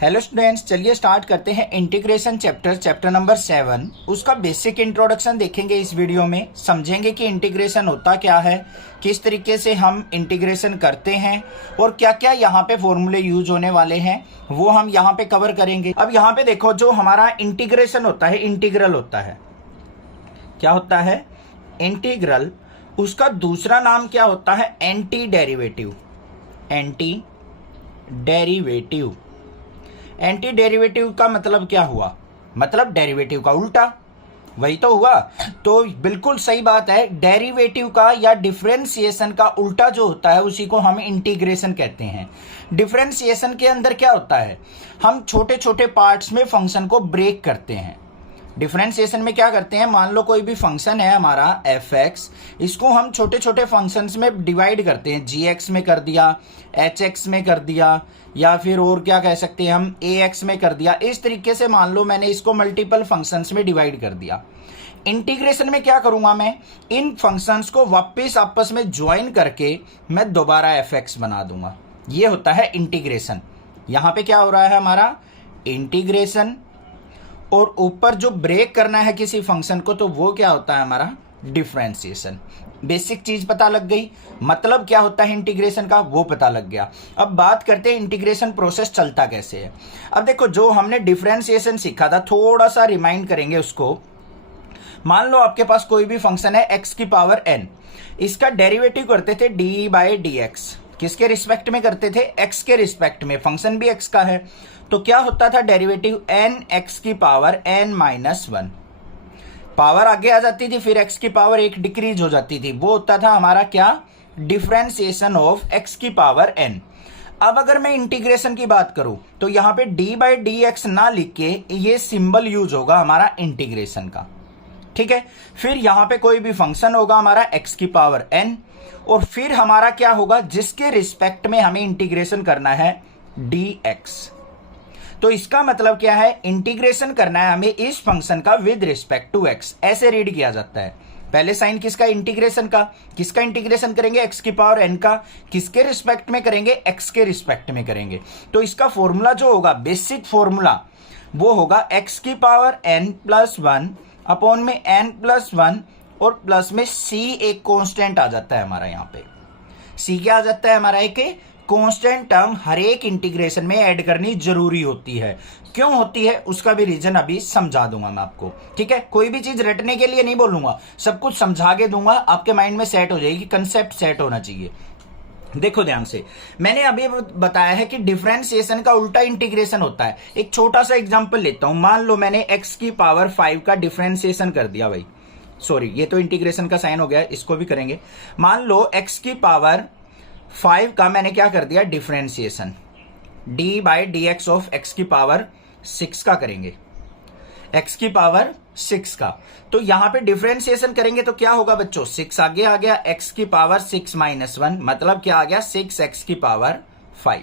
Hello students, चलिए start करते हैं इंटीग्रेशन चैप्टर नंबर 7। उसका बेसिक इंट्रोडक्शन देखेंगे इस वीडियो में। समझेंगे कि इंटीग्रेशन होता क्या है, किस तरीके से हम इंटीग्रेशन करते हैं और क्या क्या यहाँ पे फॉर्मूले यूज होने वाले हैं वो हम यहाँ पे कवर करेंगे। अब यहाँ पे देखो, जो हमारा इंटीग्रेशन होता है, इंटीग्रल होता है, क्या होता है? इंटीग्रल। उसका दूसरा नाम क्या होता है? Anti derivative. Anti derivative. Anti derivative का मतलब क्या हुआ? मतलब डेरिवेटिव का उल्टा, वही तो हुआ। तो बिल्कुल सही बात है, डेरिवेटिव का या डिफरेंशिएशन का उल्टा जो होता है उसी को हम इंटीग्रेशन कहते हैं। डिफरेंशिएशन के अंदर क्या होता है? हम छोटे छोटे पार्ट्स में फंक्शन को ब्रेक करते हैं। डिफरेंशिएशन में क्या करते हैं? मान लो कोई भी फंक्शन है हमारा f(x), इसको हम छोटे छोटे फंक्शंस में डिवाइड करते हैं। gx में कर दिया, hx में कर दिया, या फिर और क्या कह सकते हैं हम, ax में कर दिया। इस तरीके से मान लो मैंने इसको मल्टीपल फंक्शंस में डिवाइड कर दिया। इंटीग्रेशन में क्या करूंगा मैं? इन फंक्शंस को वापस आपस में ज्वाइन करके मैं दोबारा f(x) बना दूंगा। ये होता है इंटीग्रेशन। यहां पे क्या हो रहा है हमारा? इंटीग्रेशन। और ऊपर जो ब्रेक करना है किसी फंक्शन को, तो वो क्या होता है हमारा? डिफरेंशिएशन। बेसिक चीज पता लग गई, मतलब क्या होता है इंटीग्रेशन का वो पता लग गया। अब बात करते हैं इंटीग्रेशन प्रोसेस चलता कैसे है। अब देखो, जो हमने डिफरेंशिएशन सीखा था, थोड़ा सा रिमाइंड करेंगे उसको। मान लो आपके पास कोई भी फंक्शन है x की पावर n, इसका डेरिवेटिव करते थे d/dx। किसके रिस्पेक्ट में करते थे? x के रिस्पेक्ट में। फंक्शन भी x का है, तो क्या होता था डेरिवेटिव? n x की पावर n-1। पावर आगे आ जाती थी, फिर x की पावर 1 डिक्रीज हो जाती थी। वो होता था हमारा क्या? डिफरेंशिएशन ऑफ x की पावर n। अब अगर मैं इंटीग्रेशन की बात करूं तो यहां पे d/dx ना लिख के ये सिंबल यूज होगा हमारा इंटीग्रेशन का, ठीक है। फिर यहां पे कोई भी फंक्शन होगा हमारा x की पावर n, और फिर हमारा क्या होगा? जिसके रिस्पेक्ट में हमें इंटीग्रेशन करना है, dx। तो इसका मतलब क्या है? इंटीग्रेशन करना है हमें इस फंक्शन का विद रिस्पेक्ट टू x। ऐसे रीड किया जाता है। पहले साइन किसका? इंटीग्रेशन का। किसका इंटीग्रेशन करेंगे? x की पावर n का। किसके रिस्पेक्ट में करेंगे? x के रिस्पेक्ट में करेंगे। तो इसका फॉर्मूला जो होगा, बेसिक फॉर्मूला, वो होगा x की पावर n+1 अपॉन में n+1, और प्लस में c एक कांस्टेंट आ जाता है हमारा। यहाँ पे c क्या आ जाता है हमारा? एक कांस्टेंट टर्म हर एक इंटीग्रेशन में ऐड करनी जरूरी होती है। क्यों होती है उसका भी रीजन अभी समझा दूंगा मैं आपको, ठीक है। कोई भी चीज रटने के लिए नहीं बोलूंगा, सब कुछ समझा के दूंगा, आपके माइंड में सेट हो जाएगी। कंसेप्ट सेट होना चाहिए। देखो ध्यान से, मैंने अभी बताया है कि डिफरेंशिएशन का उल्टा इंटीग्रेशन होता है। एक छोटा सा एग्जांपल लेता हूं। मान लो मैंने x की पावर 5 का डिफरेंशिएशन कर दिया भाई। सॉरी, ये तो इंटीग्रेशन का साइन हो गया, इसको भी करेंगे। मान लो x की पावर 5 का मैंने क्या कर दिया? डिफरेंशिएशन d/dx ऑफ x की पावर 6 का करेंगे, x की पावर 6 का। तो यहां पे डिफरेंशिएशन करेंगे तो क्या होगा बच्चों? 6 आगे आ गया, x की पावर 6-1, मतलब क्या आ गया? 6x की पावर 5।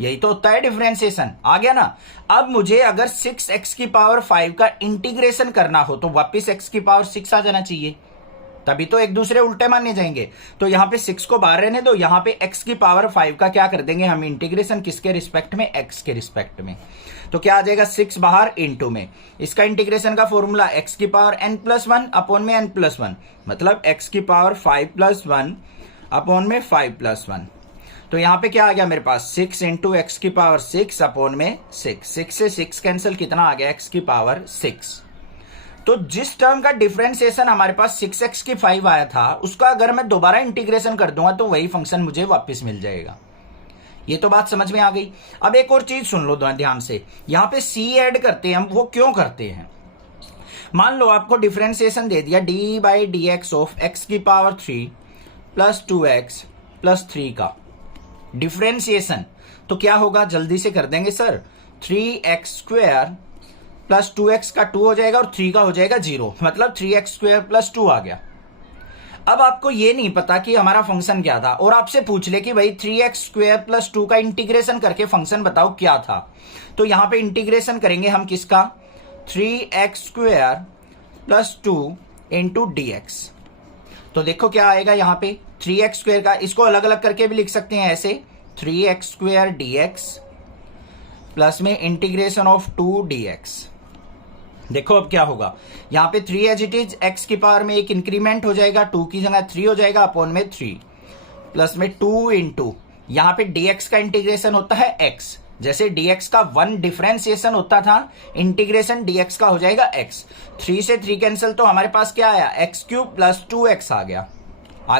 यही तो होता है डिफरेंशिएशन, आ गया ना। अब मुझे अगर 6x की पावर 5 का इंटीग्रेशन करना हो तो वापिस x की पावर 6 आ जाना चाहिए, तभी तो एक दूसरे उल्टे माने जाएंगे। तो यहां पे 6 को बाहर रहने दो, यहां पे x की पावर 5 का क्या कर देंगे हम? इंटीग्रेशन। किसके रिस्पेक्ट में? x के रिस्पेक्ट में। तो क्या आ जाएगा? 6 बाहर, इनटू में इसका इंटीग्रेशन का फॉर्मूला x की पावर n+1 अपॉन में n+1, मतलब x की पावर 5+1 अपॉन में 5+1। तो यहां पे क्या आ गया मेरे पास? 6 इंटू एक्स की पावर 6 अपॉन में 6। 6 से 6 कैंसिल, कितना आ गया? x की पावर 6। तो जिस टर्म का डिफरेंशिएशन हमारे पास 6x की 5 आया था, उसका अगर मैं दोबारा इंटीग्रेशन कर दूंगा तो वही फंक्शन मुझे वापस मिल जाएगा। ये तो बात समझ में आ गई। अब एक और चीज सुन लो ध्यान से, यहां पे c ऐड करते हैं हम। वो क्यों करते हैं? मान लो आपको डिफरेंशिएशन दे दिया d/dx ऑफ x की पावर 3 प्लस 2x प्लस 3 का डिफरेंशिएशन। तो क्या होगा? जल्दी से कर देंगे सर। 3x² प्लस 2x का 2 हो जाएगा और 3 का हो जाएगा 0, मतलब 3x² प्लस 2 आ गया। अब आपको ये नहीं पता कि हमारा फंक्शन क्या था, और आपसे पूछ ले कि भाई 3x² प्लस 2 का इंटीग्रेशन करके फंक्शन बताओ क्या था। तो यहां पे इंटीग्रेशन करेंगे हम किसका? 3x² plus 2 into dx। तो देखो क्या आएगा यहां पे? 3x² का, इसको अलग अलग करके भी लिख सकते हैं ऐसे, 3x² dx प्लस में इंटीग्रेशन ऑफ 2dx। देखो अब क्या होगा, यहाँ पे 3 एज इट इज, x की पावर में एक इंक्रीमेंट हो जाएगा, 2 की जगह 3 हो जाएगा, अपॉन में 3 प्लस में 2 इंटू यहाँ पे dx का इंटीग्रेशन होता है x, जैसे dx का 1 डिफरेंशिएशन होता था, इंटीग्रेशन dx का हो जाएगा x। 3 से 3 कैंसिल, तो हमारे पास क्या आया, x क्यूब प्लस 2x आ गया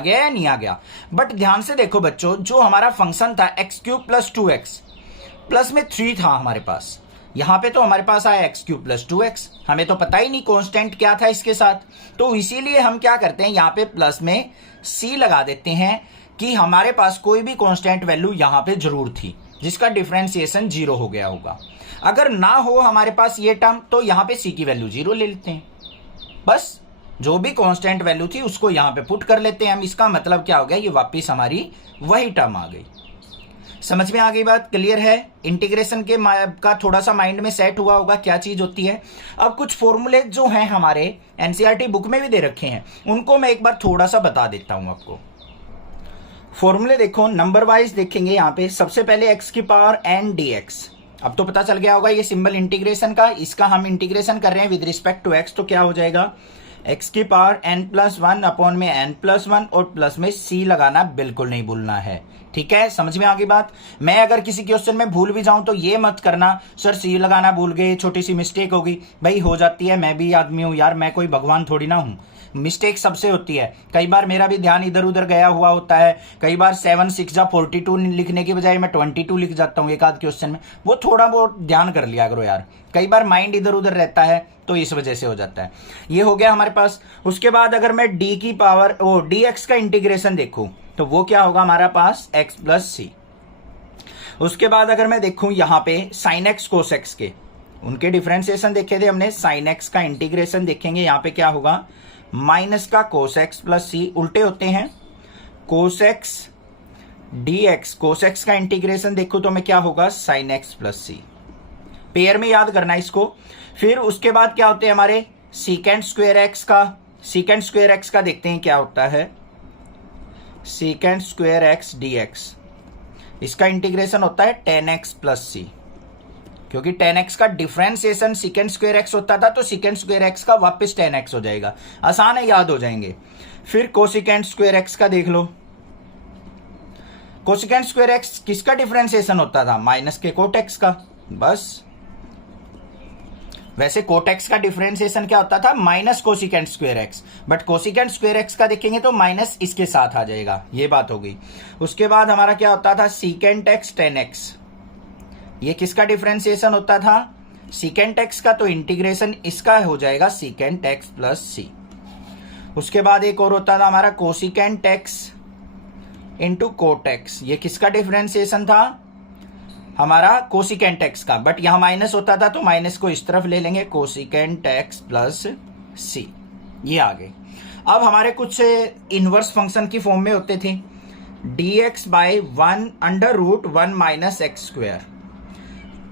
या नहीं आ गया। बट ध्यान से देखो बच्चों, जो हमारा फंक्शन था x cube plus 2x plus में 3 था हमारे पास, यहां पे तो हमारे पास आया x क्यूब प्लस 2x, हमें तो पता ही नहीं कांस्टेंट क्या था इसके साथ, तो इसीलिए हम क्या करते हैं, यहाँ पे प्लस में c लगा देते हैं कि हमारे पास कोई भी कांस्टेंट वैल्यू यहाँ पे जरूर थी जिसका डिफरेंशिएशन 0 हो गया होगा। अगर ना हो हमारे पास ये टर्म, तो यहाँ पे c की वैल्यू 0 ले लेते हैं, बस जो भी कांस्टेंट वैल्यू थी उसको यहाँ पे पुट कर लेते हैं हम। इसका मतलब क्या हो गया, ये वापस हमारी वही टर्म आ गई। समझ में आ गई बात, क्लियर है। इंटीग्रेशन के का थोड़ा सा माइंड में सेट हुआ होगा क्या चीज होती है। अब कुछ फॉर्मूले जो हैं हमारे एनसीईआरटी बुक में भी दे रखे हैं, उनको मैं एक बार थोड़ा सा बता देता हूं आपको। फॉर्मूले देखो, नंबर वाइज देखेंगे यहाँ पे। सबसे पहले x की पावर n dx, अब तो पता चल गया होगा ये सिंबल इंटीग्रेशन का, इसका हम इंटीग्रेशन कर रहे हैं विद रिस्पेक्ट टू x, तो क्या हो जाएगा, x की पावर n+1 अपॉन में n+1 और प्लस में c लगाना बिल्कुल नहीं भूलना है। ठीक है, समझ में आ गई बात। मैं अगर किसी क्वेश्चन में भूल भी जाऊं तो ये मत करना सर c लगाना भूल गए, छोटी सी मिस्टेक होगी। भाई हो जाती है, मैं भी आदमी हूं यार, मैं कोई भगवान थोड़ी ना हूं, मिस्टेक सबसे होती है। कई बार मेरा भी ध्यान इधर उधर गया हुआ होता है, कई बार 7 6 42 लिखने की बजाय मैं 22 लिख जाता हूँ एक आध क्वेश्चन में, वो थोड़ा बहुत ध्यान कर लिया करो यार, कई बार माइंड इधर उधर रहता है तो इस वजह से हो जाता है। ये हो गया हमारे पास। उसके बाद अगर मैं d की पावर dx का इंटीग्रेशन देखूं तो वो क्या होगा हमारा पास, x प्लस सी। उसके बाद अगर मैं देखूं यहाँ पे साइन एक्स कोस एक्स के, उनके डिफरेंशिएशन देखे थे हमने, साइन एक्स का इंटीग्रेशन देखेंगे, यहाँ पे क्या होगा, माइनस का कोस एक्स प्लस सी, उल्टे होते हैं, cos x d x, cos x का इंटीग्रेशन देखो तो मैं क्या होगा, साइन एक्स प्लस सी। पेयर में याद करना इसको। फिर उसके बाद क्या होते हैं हमारे, सीकेंट स्क्वायर एक्स का, सीकेंट स्क्वायर एक्स का देखते हैं क्या होता है, secant square x d x, इसका इंटीग्रेशन होता है टेन एक्स प्लस सी, क्योंकि टेन एक्स का डिफरेंशिएशन सीकेंट स्क्वायर एक्स होता था, तो सीकेंट स्क्वायर एक्स का वापस टेन एक्स हो जाएगा, आसान है, याद हो जाएंगे। फिर कोसिकेंट स्क्वायर एक्स का देख लो, कोसिकेंट स्क्वायर एक्स किसका डिफरेंशिएशन होता था, माइनस के कोट एक्स का, बस। वैसे कोट एक्स का डिफरेंशिएशन क्या होता था, minus cosecant square x, but cosecant square x का देखेंगे तो माइनस इसके साथ आ जाएगा, ये बात हो गई। उसके बाद हमारा क्या होता था, सीकेंट एक्स टेन एक्स, ये किसका डिफरेंशिएशन होता था, सीकेंट एक्स का, तो इंटीग्रेशन इसका हो जाएगा सीकेंट एक्स प्लस सी। उसके बाद एक और होता था हमारा cosecant x into cot x, ये किसका डिफरेंशिएशन था, हमारा कोसिकेंट एक्स का, बट यहां माइनस होता था तो माइनस को इस तरफ ले लेंगे, कोसिकेंट एक्स प्लस सी, ये आ गए। अब हमारे कुछ इनवर्स फंक्शन की फॉर्म में होते थे, dx by 1/√1 minus x square,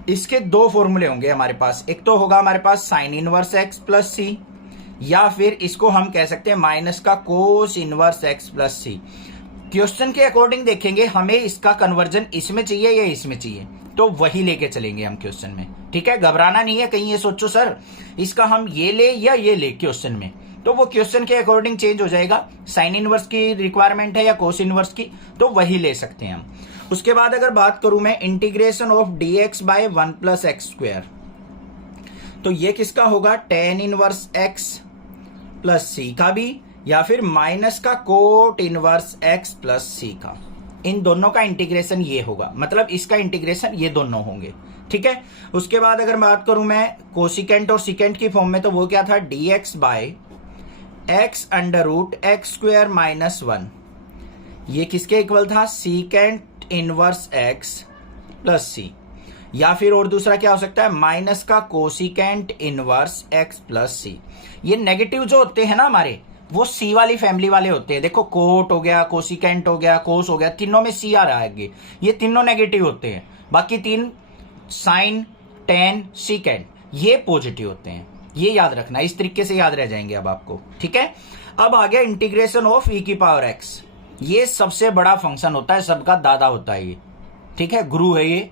इसके दो फॉर्मूले होंगे हमारे पास, एक तो होगा हमारे पास साइन इनवर्स एक्स प्लस सी, या फिर इसको हम कह सकते हैं माइनस का कोस इनवर्स एक्स प्लस सी। क्वेश्चन के अकॉर्डिंग देखेंगे हमें इसका कन्वर्जन इसमें चाहिए या इसमें चाहिए, तो वही लेके चलेंगे हम क्वेश्चन में। ठीक है, घबराना नहीं है, कहीं ये सोचो सर इसका हम ये ले या ये ले क्वेश्चन में, तो वो क्वेश्चन के अकॉर्डिंग चेंज हो जाएगा, साइन इनवर्स की रिक्वायरमेंट है या कोस इनवर्स की, तो वही ले सकते हैं हम। उसके बाद अगर बात करूं मैं integration of dx by 1 plus x square, तो ये किसका होगा, tan inverse x plus c का भी, या फिर माइनस का cot inverse x plus c का, इन दोनों का इंटीग्रेशन ये होगा, मतलब इसका इंटीग्रेशन ये दोनों होंगे। ठीक है, उसके बाद अगर बात करूं मैं कोसिकेंट और सिकेंट की फॉर्म में, तो वो क्या था, dx बाय x√x² माइनस 1, ये किसके इक्वल था, सीकेंट इनवर्स x प्लस सी, या फिर और दूसरा क्या हो सकता है, माइनस का cosecant inverse x plus c. ये नेगेटिव जो होते हैं ना हमारे, वो सी वाली फैमिली वाले होते हैं। देखो कोट हो गया, कोसिकेंट हो गया, कोस हो गया, तीनों में सी आ रहा है, ये तीनों नेगेटिव होते हैं, बाकी तीन साइन टेन सीकेंट ये पॉजिटिव होते हैं, ये याद रखना, इस तरीके से याद रह जाएंगे अब आपको। ठीक है, अब आ गया इंटीग्रेशन ऑफ e की पावर एक्स, ये सबसे बड़ा फंक्शन होता है, सबका दादा होता है ये। ठीक है, गुरु है ये,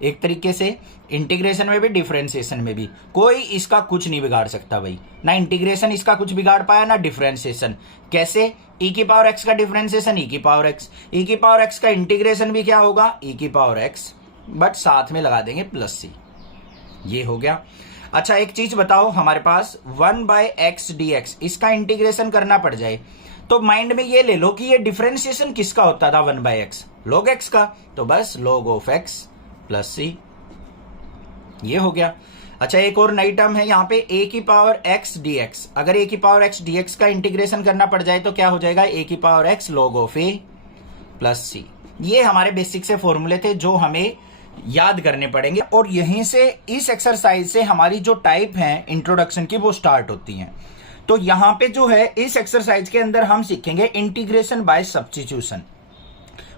एक तरीके से इंटीग्रेशन में भी डिफरेंशिएशन में भी कोई इसका कुछ नहीं बिगाड़ सकता भाई, ना इंटीग्रेशन इसका कुछ बिगाड़ पाया ना डिफरेंशिएशन। कैसे? e की पावर x का डिफरेंशिएशन e की पावर x, e की पावर x का इंटीग्रेशन भी क्या होगा e की पावर x, बट साथ में लगा देंगे प्लस c। ये हो गया। अच्छा एक चीज बताओ, हमारे पास 1/x dx इसका इंटीग्रेशन करना पड़ जाए तो माइंड में ये ले लो कि ये डिफरेंशिएशन किसका होता था 1/x, log x का, तो बस log of x plus c। ये हो गया। अच्छा एक और नई टर्म है यहाँ पे a की पावर x dx, अगर a की पावर x dx का इंटीग्रेशन करना पड़ जाए तो क्या हो जाएगा a की power x log of a plus c। ये हमारे बेसिक से फॉर्मूले थे जो हमें याद करने पड़ेंगे और यहीं से इस एक्सरसाइज से हमारी जो टाइप है इंट्रोडक्शन की वो स्टार्ट होती हैं। तो यहाँ पे जो है इस एक्सरसाइज के अंदर हम सीखेंगे इंटीग्रेशन बाय सब्स्टिट्यूशन,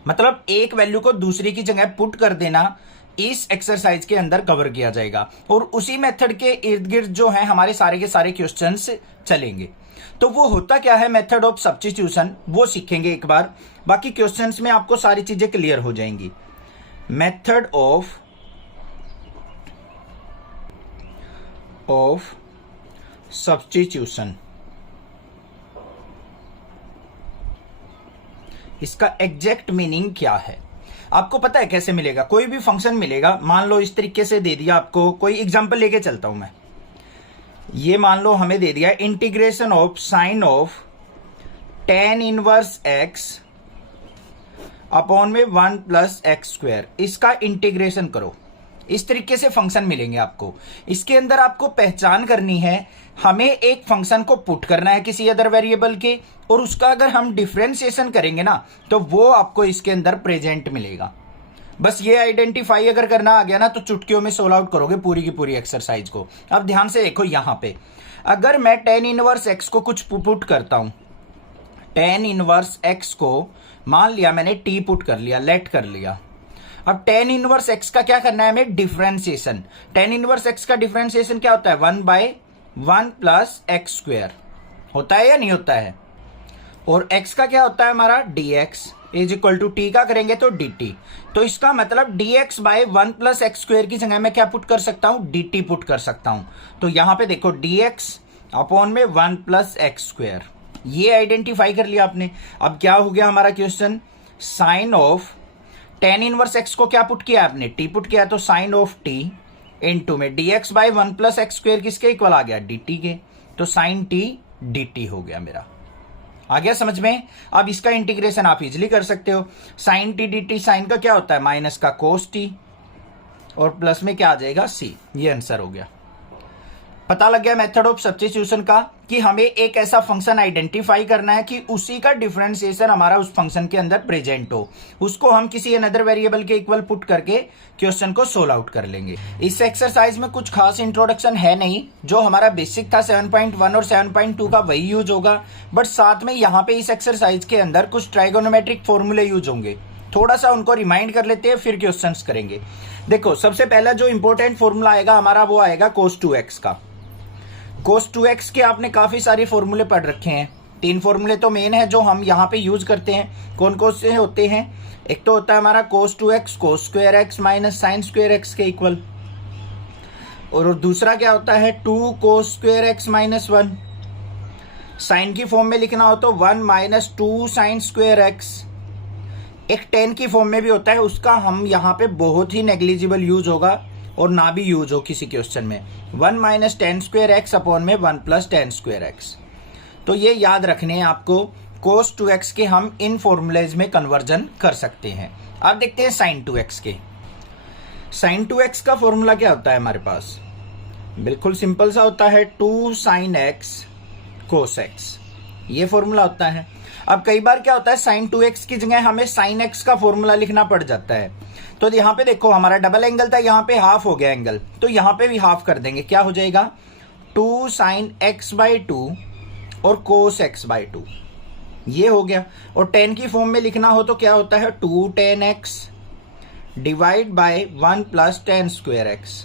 मतलब एक वैल्यू को दूसरी की जगह पुट कर देना इस एक्सरसाइज के अंदर कवर किया जाएगा और उसी मेथड के इर्द गिर्द जो है हमारे सारे के सारे क्वेश्चंस चलेंगे। तो वो होता क्या है मेथड ऑफ सब्स्टिट्यूशन वो सीखेंगे एक बार, बाकी क्वेश्चंस में आपको सारी चीजें क्लियर हो जाएंगी। मेथड ऑफ सब्स्टिट्यूशन, इसका एग्जैक्ट मीनिंग क्या है आपको पता है? कैसे मिलेगा? कोई भी फंक्शन मिलेगा, मान लो इस तरीके से दे दिया आपको, कोई एग्जांपल लेके चलता हूं मैं। ये मान लो हमें दे दिया integration of sine of tan inverse x upon में 1 प्लस एक्स स्क्वायर, इसका इंटीग्रेशन करो। इस तरीके से फंक्शन मिलेंगे आपको। इसके अंदर आपको पहचान करनी है, हमें एक फंक्शन को पुट करना है किसी अदर वेरिएबल के और उसका अगर हम डिफरेंशिएशन करेंगे ना तो वो आपको इसके अंदर प्रेजेंट मिलेगा। बस ये आइडेंटिफाई अगर करना आ गया ना तो चुटकियों में सोल्व आउट करोगे पूरी की पूरी एक्सरसाइज को। अब ध्यान से देखो, यहां पे अगर मैं tan इनवर्स x को कुछ पुट करता हूं, tan इनवर्स x को मान लिया मैंने t पुट कर लिया, लेट कर लिया। अब tan इनवर्स x का क्या करना है हमें? डिफरेंशिएशन। tan इनवर्स x का डिफरेंशिएशन क्या होता है? 1/1 प्लस एक्स स्क्वायर होता है या नहीं होता है? और x का क्या होता है हमारा? dx is equal to t का करेंगे तो dt। तो इसका मतलब dx/1 प्लस एक्स स्क्वायर की जगह मैं क्या पुट कर सकता हूं? dt पुट कर सकता हूं। तो यहां पे देखो dx अपॉन में 1 प्लस एक्स स्क्वायर, ये आइडेंटिफाई कर लिया आपने। अब क्या हो गया हमारा question? Sine of tan inverse x को क्या पुट किया आपने? t पुट किया, तो साइन ऑफ t इनटू में dx/1 प्लस एक्स स्क्वायर किसके इक्वल आ गया? dt के, तो साइन t dt हो गया मेरा। आ गया समझ में? अब इसका इंटीग्रेशन आप इजिली कर सकते हो। Sine t d t, sine का क्या होता है? माइनस का कोस टी और प्लस में क्या आ जाएगा? सी। ये आंसर हो गया। पता लग गया मेथड ऑफ सब्स्टिट्यूशन का कि हमें एक ऐसा फंक्शन आइडेंटिफाई करना है कि उसी का डिफरेंशिएशन हमारा उस फंक्शन के अंदर प्रेजेंट हो, उसको हम किसी अनदर वेरिएबल के इक्वल पुट करके क्वेश्चन को सोल्व आउट कर लेंगे। इस एक्सरसाइज में कुछ खास इंट्रोडक्शन है नहीं, जो हमारा बेसिक था 7.1 और 7.2 का वही यूज होगा, बट साथ में यहाँ पे इस एक्सरसाइज के अंदर कुछ ट्राइगोनोमेट्रिक फॉर्मूले यूज होंगे, थोड़ा सा उनको रिमाइंड कर लेते हैं फिर क्वेश्चंस करेंगे। देखो सबसे पहला जो इंपॉर्टेंट फॉर्मूला आएगा हमारा वो आएगा cos 2x का। cos 2x के आपने काफी सारे फॉर्मूले पढ़ रखे हैं, 3 फॉर्मूले तो मेन है जो हम यहाँ पे यूज करते हैं। कौन कौन से होते हैं? एक तो होता है हमारा cos 2x cos square x minus sine square x के इक्वल, और दूसरा क्या होता है 2 cos square x minus 1। Sine की फॉर्म में लिखना हो तो 1 माइनस 2 साइन स्क्वायर x। एक tan की फॉर्म में भी होता है, उसका हम यहाँ पे बहुत ही नेग्लिजिबल यूज होगा और ना भी यूज हो किसी क्वेश्चन में, 1 minus ten square x upon में 1 प्लस टेन स्क्वायर एक्स। तो ये याद रखने हैं आपको, cos 2x के हम इन फॉर्मूलेज में कन्वर्जन कर सकते हैं। अब देखते हैं sin 2x के। sin 2x का फॉर्मूला क्या होता है हमारे पास? बिल्कुल सिंपल सा होता है 2 sin x cos x, ये फॉर्मूला होता है। अब कई बार क्या होता है sin 2x की जगह हमें sin x का फॉर्मूला लिखना पड़ जाता है। तो यहाँ पे देखो हमारा डबल एंगल था, यहाँ पे हाफ हो गया एंगल, तो यहाँ पे भी हाफ कर देंगे, क्या हो जाएगा 2 sin x/2 और cos x/2, ये हो गया। और tan की फॉर्म में लिखना हो तो क्या होता है 2 tan x divide by 1 plus tan square x,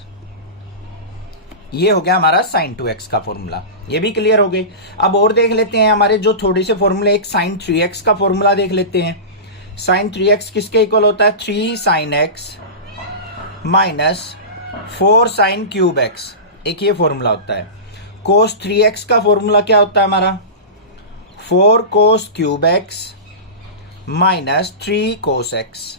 ये हो गया हमारा sin 2x का फॉर्मूला। ये भी क्लियर हो गई। अब और देख लेते हैं हमारे जो थोड़े से फॉर्मूले, एक sin 3x का फॉर्मूला देख लेते हैं। sin 3x किसके इक्वल होता है? 3 sin x minus 4 sine cube x, एक ये फॉर्मूला होता है। कोस 3x का फॉर्मूला क्या होता है हमारा, 4 cos cube x minus 3 cos x,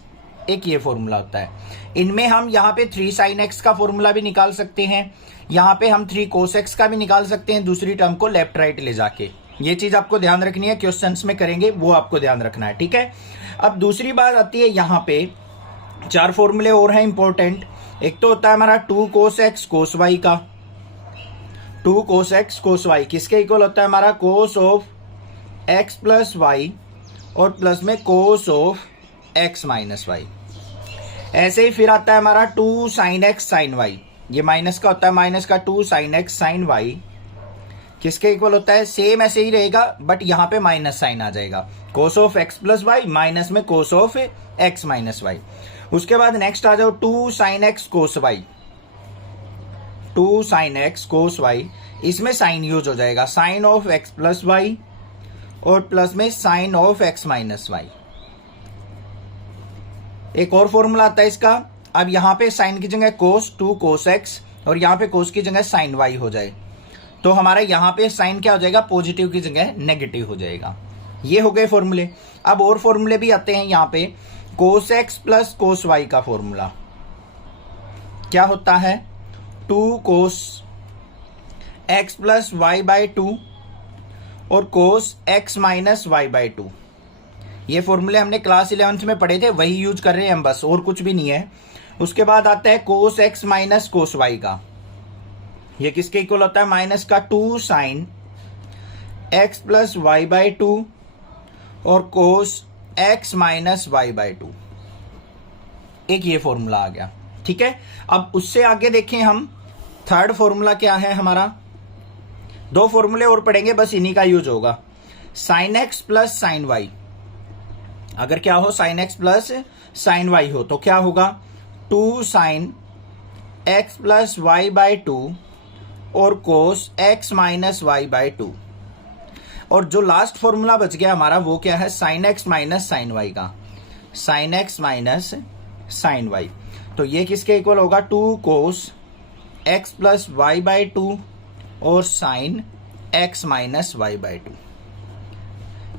एक ये फॉर्मूला होता है। इनमें हम यहाँ पे 3 साइन एक्स का फॉर्मूला भी निकाल सकते हैं, यहाँ पे हम 3 कोस एक्स का भी निकाल सकते हैं, दूसरी टर्म को लेफ्ट राइट ले जाके। ये चीज आपको ध्यान रखनी है, क्वेश्चंस में करेंगे वो आपको ध्यान रखना है, ठीक है। अब दूसरी बात आती है, यहाँ पे 4 फॉर्मूले और हैं इंपॉर्टेंट। एक तो होता है हमारा 2 कोस एक्स कोस वाई का, 2 कोस एक्स कोस वाई किसके इक्वल होता है हमारा, cos of x plus y और प्लस में cos of x minus y. ऐसे ही फिर आता है हमारा 2 साइन एक्स साइन वाई, ये माइनस का होता है, माइनस का 2 साइन एक्स साइन वाई किसके इक्वल होता है, सेम ऐसे ही रहेगा बट यहाँ पे माइनस साइन आ जाएगा, cos of x plus y minus में cos of x minus y. उसके बाद नेक्स्ट आ जाओ 2 sine x cos y, 2 sine x cos y, इसमें साइन यूज हो जाएगा, sine of x plus y और प्लस में sine of x minus y. एक और फॉर्मूला आता है इसका, अब यहाँ पे साइन की जगह कोस 2 कोस एक्स और यहाँ पे कोस की जगह साइन वाई हो जाए, तो हमारा यहाँ पे साइन क्या हो जाएगा, पॉजिटिव की जगह नेगेटिव हो जाएगा। ये हो गए फॉर्मूले। अब और फॉर्मूले भी आते हैं यहाँ पे, cos x plus cos y का फॉर्मूला क्या होता है, 2 cos x plus y by 2 और cos x minus y by 2। ये फॉर्मूले हमने क्लास 11th में पढ़े थे, वही यूज कर रहे हैं हम बस, और कुछ भी नहीं है। उसके बाद आता है cos x minus cos y का, ये किसके इक्वल होता है, माइनस का 2 sine x plus y by 2 और cos x minus y by 2, एक ये फॉर्मूला आ गया, ठीक है। अब उससे आगे देखें हम, थर्ड फॉर्मूला क्या है हमारा, 2 फॉर्मूले और पढ़ेंगे बस, इन्हीं का यूज होगा। Sine x plus sine y, अगर क्या हो, sine x plus sine y हो तो क्या होगा, 2 sine x plus y by 2 और cos x minus y by 2। और जो लास्ट फॉर्मूला बच गया हमारा वो क्या है, sine x minus sine y का, sine x minus sine y, तो ये किसके इक्वल होगा, 2 cos x plus y by 2 और sine x minus y by 2।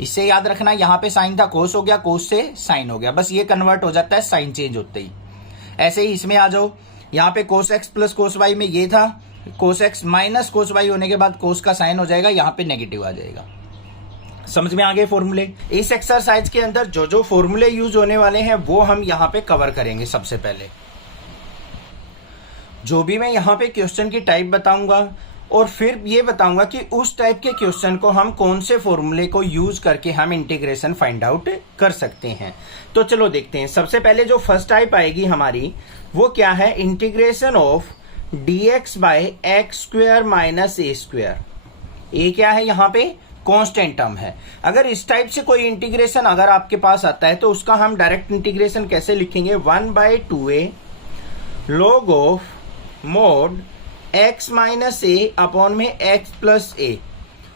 इससे याद रखना, यहां पे साइन था कोस हो गया, कोस से साइन हो गया, बस ये कन्वर्ट हो जाता है साइन चेंज होते ही। ऐसे ही इसमें आ जाओ, यहाँ पे cos x plus cos y में ये था, cos x minus cos y होने के बाद कोस का साइन हो जाएगा, यहाँ पे नेगेटिव आ जाएगा। समझ में आ गए फॉर्मूले। इस एक्सरसाइज के अंदर जो जो फॉर्मूले यूज होने वाले हैं वो हम यहाँ पे कवर करेंगे। सबसे पहले जो भी मैं यहाँ पे क्वेश्चन की टाइप बताऊंगा और फिर ये बताऊंगा कि उस टाइप के क्वेश्चन को हम कौन से फॉर्मूले को यूज करके हम इंटीग्रेशन फाइंड आउट कर सकते हैं। तो चलो देखते हैं। सबसे पहले जो फर्स्ट टाइप आएगी हमारी वो क्या है, integration of dx by x square minus a square. A क्या है यहाँ पे, कांस्टेंट टर्म है। अगर इस टाइप से कोई इंटीग्रेशन अगर आपके पास आता है तो उसका हम डायरेक्ट इंटीग्रेशन कैसे लिखेंगे, 1/2a log of mode x minus A upon में x प्लस ए,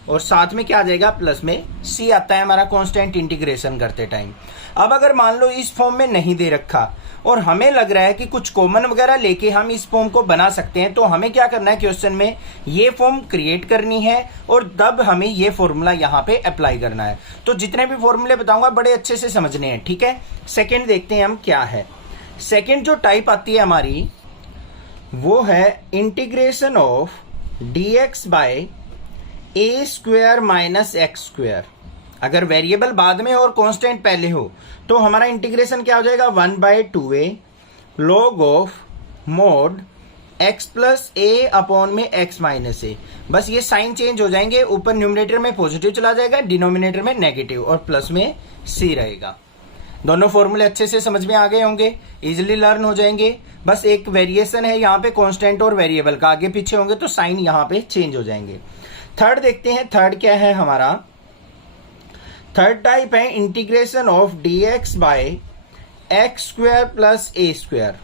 और साथ में क्या आ जाएगा, प्लस में c आता है हमारा कांस्टेंट इंटीग्रेशन करते टाइम। अब अगर मान लो इस फॉर्म में नहीं दे रखा और हमें लग रहा है कि कुछ कॉमन वगैरह लेके हम इस फॉर्म को बना सकते हैं, तो हमें क्या करना है, क्वेश्चन में ये फॉर्म क्रिएट करनी है और तब हमें ये फॉर्मूला यहाँ पे अप्लाई करना है। तो जितने भी फॉर्मूले बताऊंगा बड़े अच्छे से समझने हैं, ठीक है। सेकेंड देखते हैं हम क्या है। सेकेंड जो टाइप आती है हमारी वो है integration of dx by a square minus x square. अगर वेरिएबल बाद में और कांस्टेंट पहले हो तो हमारा इंटीग्रेशन क्या हो जाएगा, 1/2a log of mode x plus A upon में x माइनस ए। बस ये साइन चेंज हो जाएंगे, ऊपर न्यूमिनेटर में पॉजिटिव चला जाएगा, डिनोमिनेटर में नेगेटिव और प्लस में c रहेगा। दोनों फॉर्मूले अच्छे से समझ में आ गए होंगे, इजिली लर्न हो जाएंगे। बस एक वेरिएशन है यहाँ पे कांस्टेंट और वेरिएबल का, आगे पीछे होंगे तो साइन यहाँ पे चेंज हो जाएंगे। थर्ड देखते हैं, थर्ड क्या है हमारा, थर्ड टाइप है integration of dx by x square plus A square.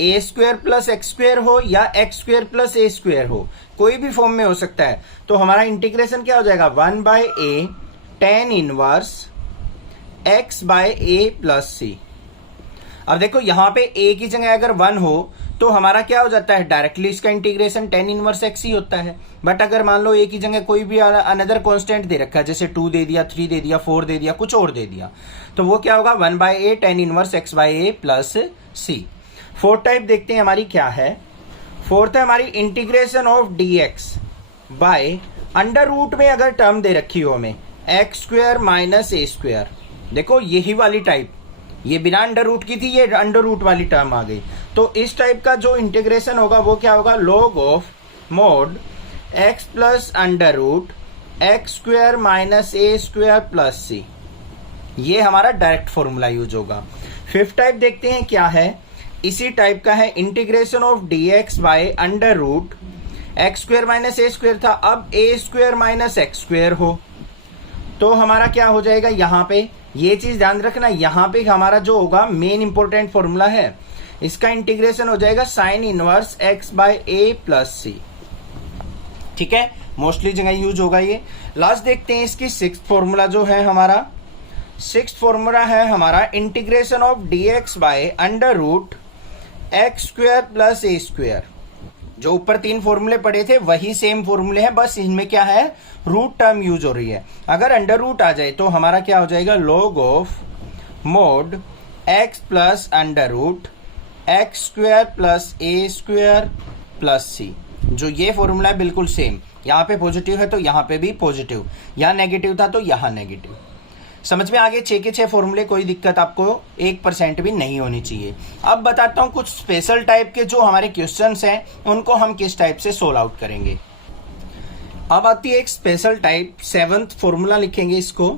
A square plus x square हो या एक्स स्क्वायर प्लस ए स्क्वायर हो, कोई भी फॉर्म में हो सकता है। तो हमारा इंटीग्रेशन क्या हो जाएगा, 1/a tan inverse x by a plus c. अब देखो यहाँ पे a की जगह अगर 1 हो तो हमारा क्या हो जाता है, डायरेक्टली इसका इंटीग्रेशन tan इनवर्स x ही होता है। बट अगर मान लो a की जगह कोई भी अनदर कांस्टेंट दे रखा है, जैसे 2 दे दिया, 3 दे दिया, 4 दे दिया, कुछ और दे दिया, तो वो क्या होगा 1/a tan inverse x by a plus c। Fourth type देखते हैं हमारी क्या है। फोर्थ है हमारी integration of dx by under root में अगर टर्म दे रखी हो हमें x square minus a square. देखो यही वाली टाइप, ये बिना अंडर रूट की थी, ये अंडर रूट वाली टर्म आ गई। तो इस टाइप का जो इंटीग्रेशन होगा वो क्या होगा, log of mod x plus under root x square minus a square plus c. ये हमारा डायरेक्ट फॉर्मूला यूज होगा। फिफ्थ टाइप देखते हैं क्या है, इसी टाइप का है integration of dx by under root x square minus a square था, अब a square minus x square हो तो हमारा क्या हो जाएगा, यहाँ पे ये चीज ध्यान रखना, यहाँ पे हमारा जो होगा मेन इंपॉर्टेंट फॉर्मूला है, इसका इंटीग्रेशन हो जाएगा sine inverse x bye a plus सी। ठीक है, मोस्टली जगह यूज होगा ये। लास्ट देखते हैं इसकी सिक्स्थ फॉर्मूला जो है हमारा। सिक्स्थ फॉर्मूला है हमारा integration of dx by under root x square plus A square. जो ऊपर 3 फॉर्मूले पड़े थे वही सेम फॉर्मूले हैं, बस इनमें क्या है, रूट टर्म यूज हो रही है। अगर अंडर रूट आ जाए तो हमारा क्या हो जाएगा, log of mod x plus under root x square plus A square plus c. जो ये फॉर्मूला है बिल्कुल सेम, यहाँ पे पॉजिटिव है तो यहाँ पे भी पॉजिटिव, यहाँ नेगेटिव था तो यहाँ नेगेटिव। समझ में आगे 6 के 6 फॉर्मूले, कोई दिक्कत आपको 1% भी नहीं होनी चाहिए। अब बताता हूँ कुछ स्पेशल टाइप के जो हमारे क्वेश्चंस हैं उनको हम किस टाइप से सोल्व आउट करेंगे। अब आती है एक स्पेशल टाइप, 7th फॉर्मूला लिखेंगे इसको।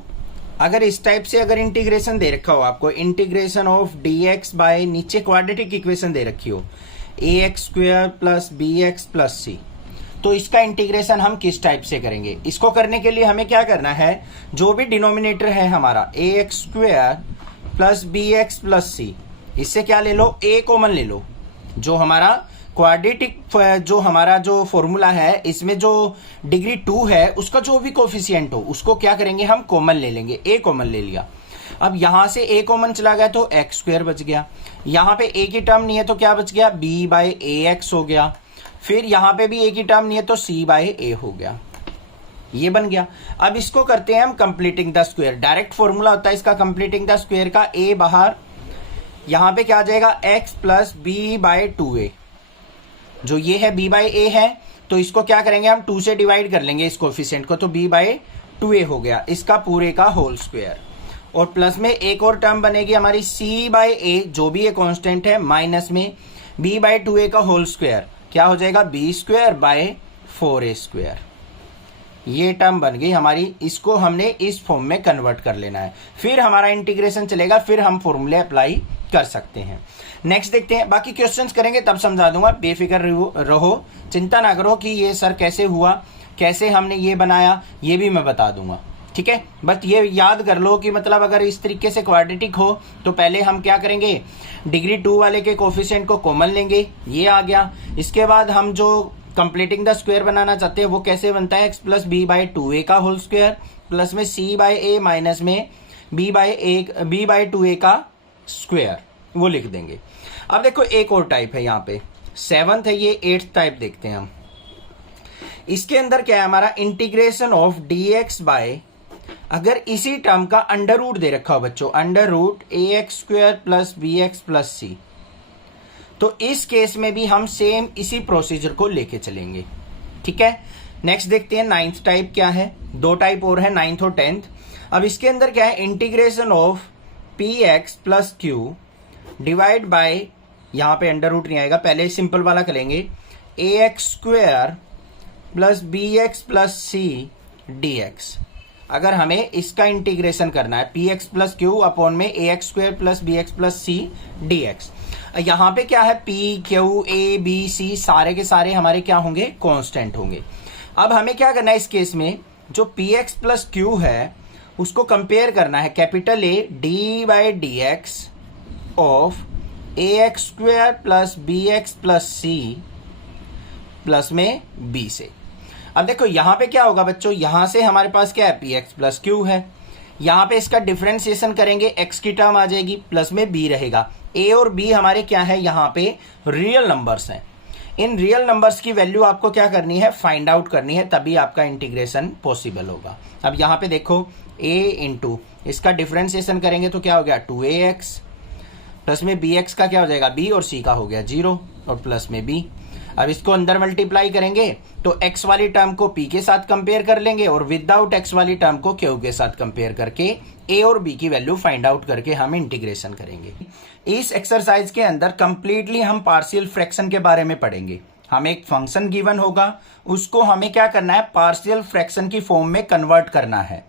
अगर इस टाइप से अगर इंटीग्रेशन दे रखा हो आपको, इंटीग्रेशन ऑफ dx बाय नीचे क्वाड्रेटिक इक्वेशन दे रखी हो ax square plus bx plus c, तो इसका इंटीग्रेशन हम किस टाइप से करेंगे। इसको करने के लिए हमें क्या करना है, जो भी डिनोमिनेटर है हमारा ax square plus bx plus c, इससे क्या ले लो, a कॉमन ले लो। जो हमारा क्वाड्रेटिक जो हमारा जो फॉर्मूला है इसमें जो डिग्री 2 है उसका जो भी कोफिशिएंट हो उसको क्या करेंगे, हम कॉमन ले लेंगे, a कॉमन ले लिया। अब यहां से a कॉमन चला गया तो एक्स स्क्वायर बच गया, यहाँ पे a की टर्म नहीं है तो क्या बच गया, b बाय ए एक्स हो गया, फिर यहाँ पे भी a की टर्म नहीं है तो c बाय ए हो गया, ये बन गया। अब इसको करते हैं हम completing the square. Direct formula होता है इसका कंप्लीटिंग द स्क्वायर का, a बाहर, यहाँ पे क्या आ जाएगा x plus B bye 2a। जो ये है b बाय a है तो इसको क्या करेंगे हम 2 से डिवाइड कर लेंगे इस कोफिशिएंट को, तो b बाय 2a हो गया, इसका पूरे का होल स्क्वायर। और प्लस में एक और टर्म बनेगी हमारी c बाय a, जो भी ये कांस्टेंट है, माइनस में b बाय 2a का होल स्क्वायर, क्या हो जाएगा b square by 4a square. ये टर्म बन गई हमारी, इसको हमने इस फॉर्म में कन्वर्ट कर लेना है, फिर हमारा इंटीग्रेशन चलेगा, फिर हम फॉर्मूले अप्लाई कर सकते हैं। नेक्स्ट देखते हैं, बाकी क्वेश्चंस करेंगे तब समझा दूंगा, बेफिक्र रहो, चिंता ना करो कि ये सर कैसे हुआ, कैसे हमने ये बनाया, ये भी मैं बता दूंगा। ठीक है, बस ये याद कर लो कि मतलब अगर इस तरीके से क्वाड्रेटिक हो तो पहले हम क्या करेंगे, डिग्री 2 वाले के कोफिशिएंट को कॉमन लेंगे, ये आ गया। इसके बाद हम जो कंप्लीटिंग द स्क्वायर बनाना चाहते हैं वो कैसे बनता है, x plus B bye 2a का होल स्क्वायर प्लस में c बाय a माइनस में b बाय 2a का स्क्वायर, वो लिख देंगे। अब देखो एक और टाइप है यहाँ पे, 7th है ये, 8th टाइप देखते हैं हम। इसके अंदर क्या है हमारा, इंटीग्रेशन ऑफ dx बाय, अगर इसी टर्म का अंडर रूट दे रखा हो बच्चों, under root ax square plus bx plus c, तो इस केस में भी हम सेम इसी प्रोसीजर को लेके चलेंगे। ठीक है, नेक्स्ट देखते हैं 9th टाइप क्या है। 2 टाइप और है, 9th और 10th। अब इसके अंदर क्या है, integration of px plus Q divide by, यहाँ पे अंडर रूट नहीं आएगा, पहले सिंपल वाला करेंगे, ax square plus bx plus c dx। अगर हमें इसका इंटीग्रेशन करना है, px प्लस क्यू अपॉन में ax square plus bx plus c dx। यहाँ पे क्या है, p q a b c सारे के सारे हमारे क्या होंगे, कांस्टेंट होंगे। अब हमें क्या करना है, इस केस में जो px प्लस क्यू है उसको कंपेयर करना है capital A d by d x of ax square plus bx plus c plus में b से। अब देखो यहाँ पे क्या होगा बच्चों, यहाँ से हमारे पास क्या है, px प्लस क्यू है, यहाँ पे इसका डिफरेंशिएशन करेंगे, x की टर्म आ जाएगी, प्लस में b रहेगा, ए और बी हमारे क्या है, यहाँ पे रियल नंबर्स हैं। इन रियल नंबर्स की वैल्यू आपको क्या करनी है, फाइंड आउट करनी है, तभी आपका इंटीग्रेशन पॉसिबल होगा। अब यहाँ पे देखो a इंटू इसका डिफ्रेंसिएशन करेंगे तो क्या हो गया 2ax, प्लस में bx का क्या हो जाएगा b, और c का हो गया 0, और प्लस में b। अब इसको अंदर मल्टीप्लाई करेंगे तो x वाली टर्म को p के साथ कंपेयर कर लेंगे और विदाउट x वाली टर्म को q के साथ कंपेयर करके a और b की वैल्यू फाइंड आउट करके हम इंटीग्रेशन करेंगे। इस एक्सरसाइज के अंदर कंप्लीटली हम पार्शियल फ्रैक्शन के बारे में पढ़ेंगे। हमें एक फंक्शन गिवन होगा, उसको हमें क्या करना है, पार्शियल फ्रैक्शन की फॉर्म में कन्वर्ट करना है,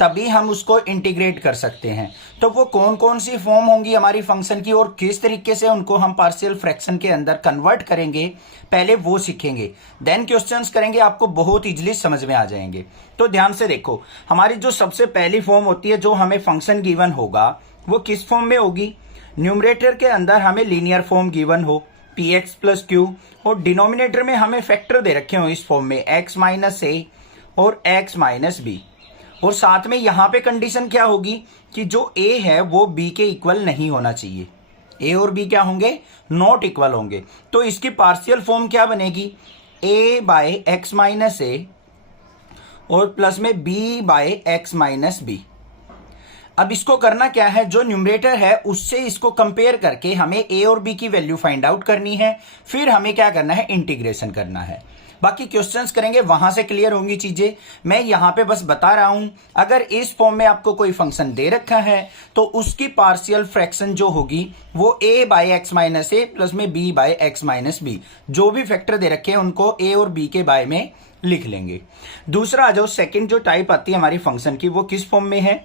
तभी हम उसको इंटीग्रेट कर सकते हैं। तो वो कौन कौन सी फॉर्म होंगी हमारी फंक्शन की और किस तरीके से उनको हम पार्शियल फ्रैक्शन के अंदर कन्वर्ट करेंगे, पहले वो सीखेंगे, देन क्वेश्चंस करेंगे, आपको बहुत इजीली समझ में आ जाएंगे। तो ध्यान से देखो, हमारी जो सबसे पहली फॉर्म होती है, जो हमें फंक्शन गिवन होगा वो किस फॉर्म में होगी, न्यूमरेटर के अंदर हमें लीनियर फॉर्म गिवन हो px प्लस क्यू, और डिनोमिनेटर में हमें फैक्टर दे रखे हो इस फॉर्म में x माइनस ए और x माइनस बी, और साथ में यहां पे कंडीशन क्या होगी कि जो a है वो b के इक्वल नहीं होना चाहिए, a और b क्या होंगे, नॉट इक्वल होंगे। तो इसकी पार्शियल फॉर्म क्या बनेगी, a by x minus a और प्लस में b by x minus b. अब इसको करना क्या है, जो न्यूमरेटर है उससे इसको कंपेयर करके हमें a और b की वैल्यू फाइंड आउट करनी है, फिर हमें क्या करना है, इंटीग्रेशन करना है। बाकी क्वेश्चंस करेंगे, वहां से क्लियर होंगी चीजें। मैं यहां पे बस बता रहा हूं, अगर इस फॉर्म में आपको कोई फंक्शन दे रखा है तो उसकी पार्शियल फ्रैक्शन जो होगी वो a by x minus a plus में b by x minus b, जो भी फैक्टर दे रखे हैं उनको a और b के बाय में लिख लेंगे। दूसरा जो सेकेंड जो टाइप आती है हमारी फंक्शन की, वो किस फॉर्म में है,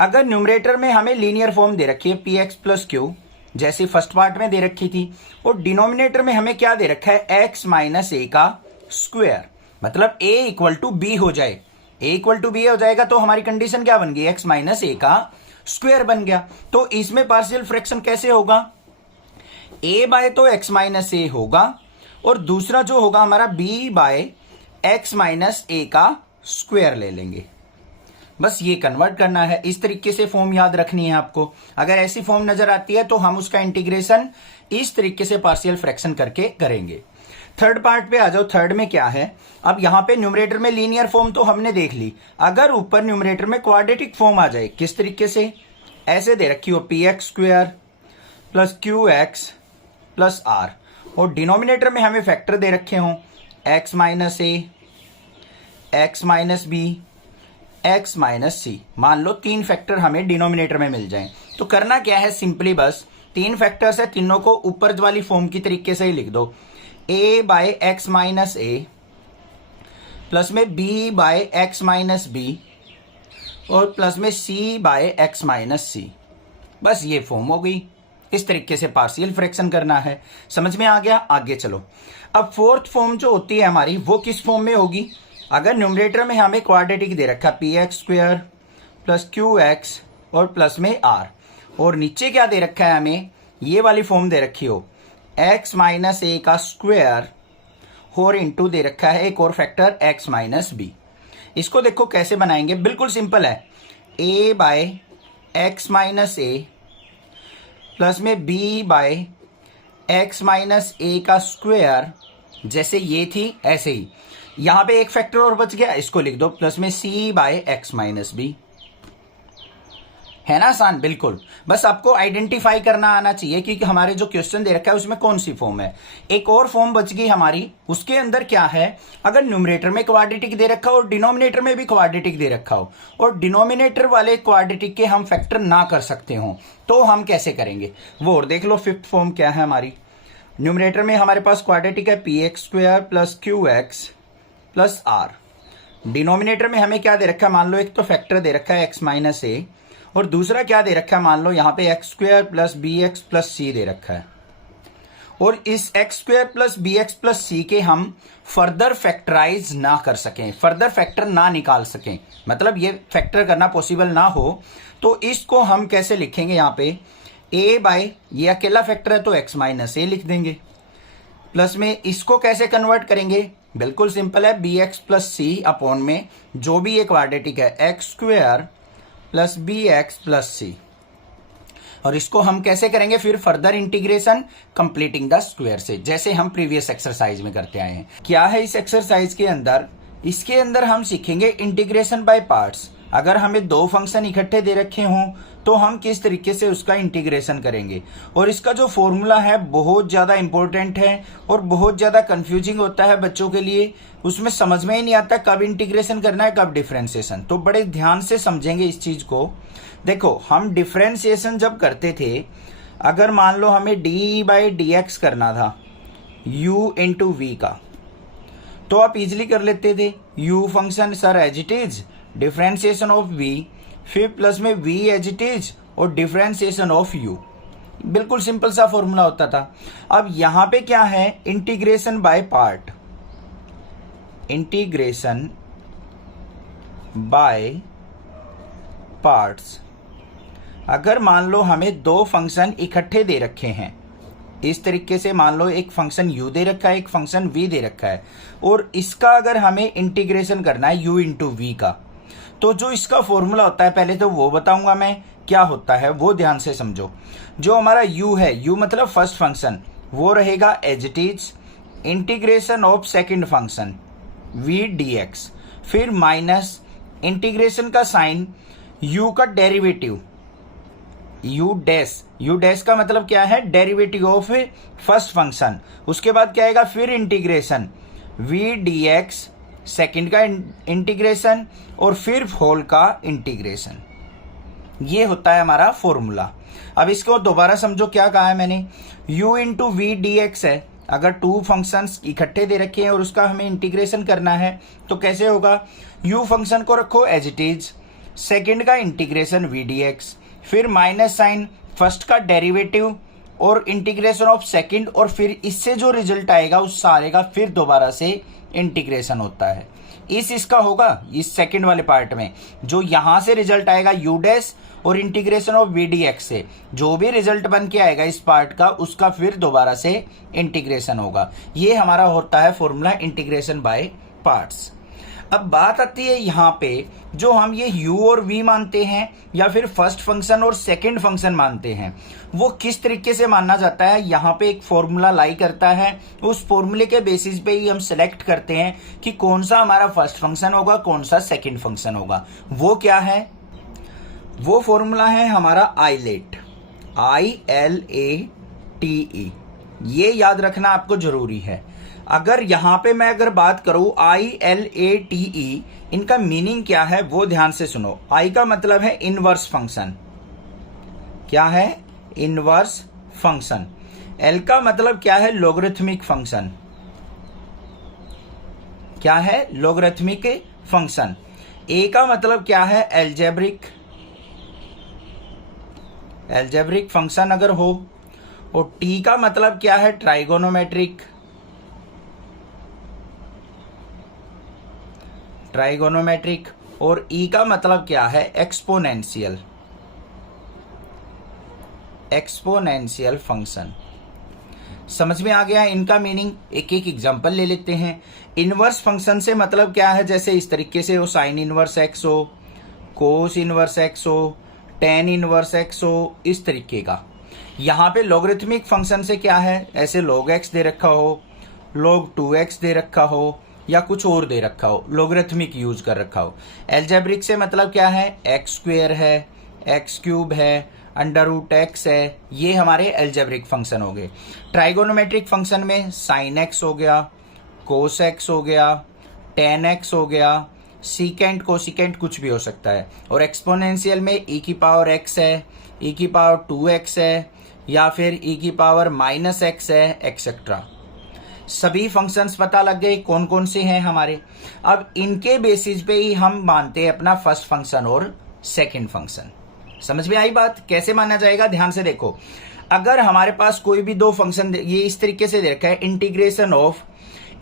अगर न्यूमरेटर में हमें लीनियर फॉर्म दे रखी है px प्लस क्यू, जैसे फर्स्ट पार्ट में दे रखी थी, और डिनोमिनेटर में हमें क्या दे रखा है, x माइनस ए का स्क्वायर, मतलब a इक्वल टू बी हो जाए, a इक्वल टू बी हो जाएगा तो हमारी कंडीशन क्या बन गई, x माइनस ए का स्क्वायर बन गया। तो इसमें पार्शियल फ्रैक्शन कैसे होगा, a बाय तो x माइनस ए होगा, और दूसरा जो होगा हमारा b by x minus a का स्क्वायर ले लेंगे। बस ये कन्वर्ट करना है, इस तरीके से फॉर्म याद रखनी है आपको। अगर ऐसी फॉर्म नजर आती है तो हम उसका इंटीग्रेशन इस तरीके से पार्शियल फ्रैक्शन करके करेंगे। थर्ड पार्ट पे आ जाओ। थर्ड में क्या है, अब यहाँ पे न्यूमरेटर में लीनियर फॉर्म तो हमने देख ली, अगर ऊपर न्यूमरेटर में क्वाड्रेटिक फॉर्म आ जाए, किस तरीके से, ऐसे दे रखी हो px square plus qx plus r, और डिनोमिनेटर में हमें फैक्टर दे रखे हों x minus a, x minus b, x minus c. मान लो तीन फैक्टर हमें डिनोमिनेटर में मिल जाएं, तो करना क्या है, सिंपली बस तीन फैक्टर्स है, तीनों को ऊपर वाली फॉर्म की तरीके से ही लिख दो, a by x minus a plus में b by x minus b और प्लस में c by x minus c. बस ये फॉर्म हो गई। इस तरीके से पार्शियल फ्रैक्शन करना है। समझ में आ गया, आगे चलो। अब फोर्थ फॉर्म जो होती है हमारी, वो किस फॉर्म में होगी, अगर न्यूमरेटर में हमें क्वाड्रेटिक दे रखा px स्क्वायर प्लस qx और प्लस में r, और नीचे क्या दे रखा है हमें, ये वाली फॉर्म दे रखी हो x माइनस ए का स्क्वायर और इंटू दे रखा है एक और फैक्टर x माइनस बी। इसको देखो कैसे बनाएंगे, बिल्कुल सिंपल है, a by x minus a plus में b by x minus a का स्क्वायर, जैसे ये थी ऐसे ही यहां पे एक फैक्टर और बच गया, इसको लिख दो प्लस में c by x minus b. है ना आसान, बिल्कुल। बस आपको आइडेंटिफाई करना आना चाहिए कि हमारे जो क्वेश्चन दे रखा है उसमें कौन सी फॉर्म है। एक और फॉर्म बच गई हमारी, उसके अंदर क्या है, अगर न्यूमरेटर में क्वाड्रेटिक दे रखा हो और डिनोमिनेटर में भी क्वाड्रेटिक दे रखा हो, और डिनोमिनेटर वाले क्वाड्रेटिक के हम फैक्टर ना कर सकते हो, तो हम कैसे करेंगे वो और देख लो। फिफ्थ फॉर्म क्या है हमारी, न्यूमरेटर में हमारे पास क्वाड्रेटिक है px square plus qx plus r, denominator में हमें क्या दे रखा है, मान लो एक तो फैक्टर दे रखा है x माइनस ए और दूसरा क्या दे रखा है, मान लो यहाँ पे x square plus b x plus c दे रखा है, और इस x square plus b x plus c के हम फर्दर फैक्टराइज ना कर सकें, फर्दर फैक्टर ना निकाल सकें, मतलब ये फैक्टर करना पॉसिबल ना हो, तो इसको हम कैसे लिखेंगे, यहाँ पे a बाय ये अकेला फैक्टर है तो x माइनस ए लिख देंगे, प्लस में इसको कैसे कन्वर्ट करेंगे, बिल्कुल सिंपल है, b x plus c upon में जो भी ये क्वाड्रेटिक है x square plus b x plus c. और इसको हम कैसे करेंगे फिर further integration completing the square से, जैसे हम प्रीवियस एक्सरसाइज में करते आए हैं। क्या है इस एक्सरसाइज के अंदर, इसके अंदर हम सीखेंगे इंटीग्रेशन बाय पार्ट्स। अगर हमें दो फंक्शन इकट्ठे दे रखे हों तो हम किस तरीके से उसका इंटीग्रेशन करेंगे। और इसका जो फॉर्मूला है बहुत ज़्यादा इंपॉर्टेंट है और बहुत ज़्यादा कंफ्यूजिंग होता है बच्चों के लिए, उसमें समझ में ही नहीं आता कब इंटीग्रेशन करना है कब डिफरेंशिएशन। तो बड़े ध्यान से समझेंगे इस चीज़ को। देखो हम डिफरेंशिएशन जब करते थे, अगर मान लो हमें dy/dx करना था u इंटू वी का, तो आप इजिली कर लेते थे। u function sir as it is, differentiation of v, फिर प्लस में v एज इट इज और डिफरेंशिएशन ऑफ u। बिल्कुल सिंपल सा फॉर्मूला होता था। अब यहां पे क्या है, integration by part. Integration by parts. अगर मान लो हमें दो फंक्शन इकट्ठे दे रखे हैं इस तरीके से, मान लो एक फंक्शन u दे रखा है एक फंक्शन v दे रखा है, और इसका अगर हमें इंटीग्रेशन करना है u इंटू वी का, तो जो इसका फॉर्मूला होता है पहले तो वो बताऊंगा मैं क्या होता है, वो ध्यान से समझो। जो हमारा u है, u मतलब फर्स्ट फंक्शन, वो रहेगा as it is integration of second function v dx, फिर माइनस इंटीग्रेशन का साइन u का डेरिवेटिव u डैश का मतलब क्या है, डेरिवेटिव ऑफ फर्स्ट फंक्शन। उसके बाद क्या आएगा, फिर इंटीग्रेशन v dx सेकंड का इंटीग्रेशन और फिर होल का इंटीग्रेशन। ये होता है हमारा फॉर्मूला। अब इसको दोबारा समझो क्या कहा है मैंने, u into v d x है। अगर टू फंक्शंस इकट्ठे दे रखे हैं और उसका हमें इंटीग्रेशन करना है तो कैसे होगा, u फंक्शन को रखो एज इट इज, सेकंड का इंटीग्रेशन v dx, फिर माइनस साइन फर्स्ट का डेरिवेटिव और इंटीग्रेशन ऑफ सेकंड, और फिर इससे जो रिजल्ट आएगा उस सारे का फिर दोबारा से इंटीग्रेशन होता है। इसका होगा इस सेकंड वाले पार्ट में, जो यहां से रिजल्ट आएगा u डैश और इंटीग्रेशन ऑफ v dx से जो भी रिजल्ट बन के आएगा इस पार्ट का, उसका फिर दोबारा से इंटीग्रेशन होगा। ये हमारा होता है फॉर्मूला इंटीग्रेशन बाय पार्ट्स। अब बात आती है यहाँ पे, जो हम ये u और v मानते हैं या फिर फर्स्ट फंक्शन और सेकंड फंक्शन मानते हैं, वो किस तरीके से मानना जाता है। यहाँ पे एक फॉर्मूला लाई करता है, उस फॉर्मूले के बेसिस पे ही हम सिलेक्ट करते हैं कि कौन सा हमारा फर्स्ट फंक्शन होगा कौन सा सेकंड फंक्शन होगा। वो क्या है, वो फॉर्मूला है हमारा आईलेट, ILATE। ये याद रखना आपको जरूरी है। अगर यहां पे मैं अगर बात करूं ILATE, इनका मीनिंग क्या है वो ध्यान से सुनो। I का मतलब है इनवर्स फंक्शन, क्या है, इनवर्स फंक्शन। L का मतलब क्या है, लोगरिथमिक फंक्शन, क्या है, लोगरिथमिक फंक्शन। A का मतलब क्या है, एल्जेब्रिक फंक्शन अगर हो, और T का मतलब क्या है, ट्राइगोनोमेट्रिक और E का मतलब क्या है, एक्सपोनेंशियल फंक्शन। समझ में आ गया इनका मीनिंग। एक एक एग्जांपल ले लेते हैं। इनवर्स फंक्शन से मतलब क्या है, जैसे इस तरीके से हो, साइन इनवर्स एक्स हो, कोस इनवर्स एक्स हो, टेन इनवर्स एक्स हो, इस तरीके का। यहाँ पे लॉगरिथमिक फंक्शन से क्या है, ऐसे log x दे रखा हो, log 2x दे रखा हो, या कुछ और दे रखा हो, लॉगरिथमिक यूज कर रखा हो। एल्जेब्रिक से मतलब क्या है, एक्स स्क्वेयर है, एक्स क्यूब है, अंडर रूट एक्स है, ये हमारे एल्जेब्रिक फंक्शन हो गए। ट्राइगोनोमेट्रिक फंक्शन में साइन एक्स हो गया, कोस एक्स हो गया, टेन एक्स हो गया, सीकेंट कोसिकेंट कुछ भी हो सकता है। और एक्सपोनेंशियल में e की पावर x है, e की पावर 2x है, या फिर e की पावर -x है, एक्सेट्रा। सभी फंक्शंस पता लग गए कौन कौन से हैं हमारे। अब इनके बेसिस पे ही हम मानते हैं अपना फर्स्ट फंक्शन और सेकंड फंक्शन। समझ में आई बात, कैसे माना जाएगा, ध्यान से देखो। अगर हमारे पास कोई भी दो फंक्शन ये इस तरीके से दे रखा है, इंटीग्रेशन ऑफ,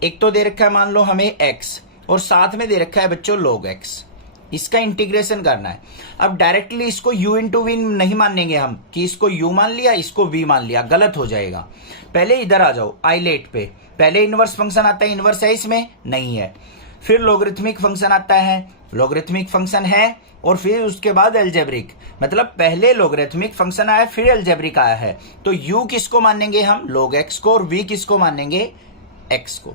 एक तो दे रखा है मान लो हमें x और साथ में दे रखा है बच्चों log x, इसका इंटीग्रेशन करना है। अब डायरेक्टली इसको u इंटू वी नहीं मानेंगे हम कि इसको u मान लिया इसको v मान लिया, गलत हो जाएगा। पहले इधर आ जाओ आईलेट पे, पहले इनवर्स फंक्शन आता है, इनवर्स है इसमें नहीं है। फिर लॉगरिथमिक फंक्शन आता है, लॉगरिथमिक फंक्शन है, और फिर उसके बाद अलजेब्रिक, मतलब पहले लॉगरिथमिक फंक्शन आया फिर अलजेब्रिक आया है। तो u किसको मानेंगे हम, log x को, और v किसको मानेंगे, x को।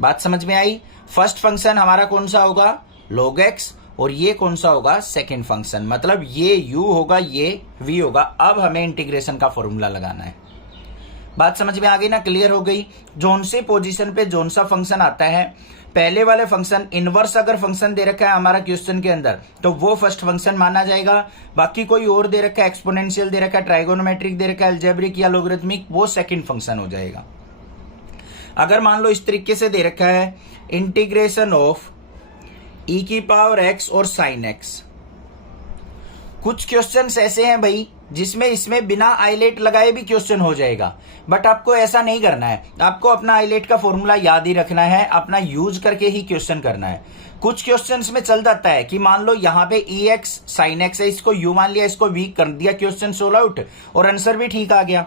बात समझ में आई। फर्स्ट फंक्शन हमारा कौन सा होगा, log x, और ये कौन सा होगा, सेकेंड फंक्शन, मतलब ये u होगा, ये v होगा। अब हमें इंटीग्रेशन का फॉर्मूला लगाना है। बात समझ में आ गई ना, क्लियर हो गई। जोन से पोजीशन पे जोन सा फंक्शन आता है, पहले वाले फंक्शन इनवर्स अगर फंक्शन दे रखा है हमारा क्वेश्चन के अंदर तो वो फर्स्ट फंक्शन माना जाएगा। बाकी कोई और दे रखा है, एक्सपोनेंशियल दे रखा है, ट्राइगोनोमेट्रिक दे रखा है, अलजेब्रिक या लोगरिथमिक, वो सेकंड फंक्शन हो जाएगा। अगर मान लो इस तरीके से दे रखा है इंटीग्रेशन ऑफ e की पावर x और साइन x, कुछ क्वेश्चंस ऐसे हैं भाई जिसमें इसमें बिना आइलेट लगाए भी क्वेश्चन हो जाएगा, बट आपको ऐसा नहीं करना है। आपको अपना आइलेट का फॉर्मूला याद ही रखना है, अपना यूज करके ही क्वेश्चन करना है। कुछ क्वेश्चंस में चल जाता है कि मान लो यहाँ पे ex sin x है, इसको u मान लिया, इसको v कर दिया, क्वेश्चन सोल्व आउट और आंसर भी ठीक आ गया।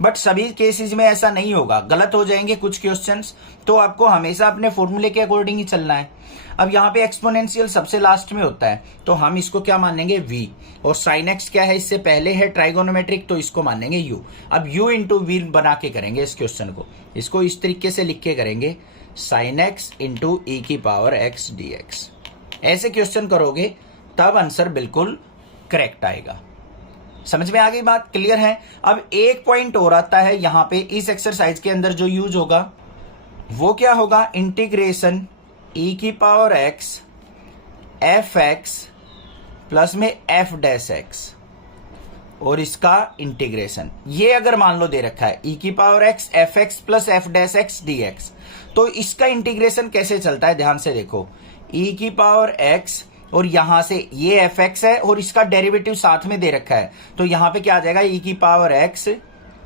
बट सभी केसेस में ऐसा नहीं होगा, गलत हो जाएंगे कुछ क्वेश्चंस, तो आपको हमेशा अपने फॉर्मूले के अकॉर्डिंग ही चलना है। अब यहाँ पे एक्सपोनेंशियल सबसे लास्ट में होता है, तो हम इसको क्या मानेंगे, v, और sin x क्या है, इससे पहले है ट्राइगोनोमेट्रिक, तो इसको मानेंगे u। अब u इंटू v बना के करेंगे इस क्वेश्चन को, इसको इस तरीके से लिख के करेंगे sin x इंटू e की पावर x dx। ऐसे क्वेश्चन करोगे तब आंसर बिल्कुल करेक्ट आएगा। समझ में आ गई बात, क्लियर है। अब एक पॉइंट और आता है यहाँ पे इस एक्सरसाइज के अंदर जो यूज होगा वो क्या होगा, इंटीग्रेशन e की power x F x plus में एफ डैश एक्स, और इसका इंटीग्रेशन। ये अगर मान लो दे रखा है e की power x F x plus F dash x d x, तो इसका इंटीग्रेशन कैसे चलता है, ध्यान से देखो। e की पावर x और यहां से ये एफ एक्स है और इसका डेरिवेटिव साथ में दे रखा है, तो यहां पे क्या आ जाएगा, e की पावर x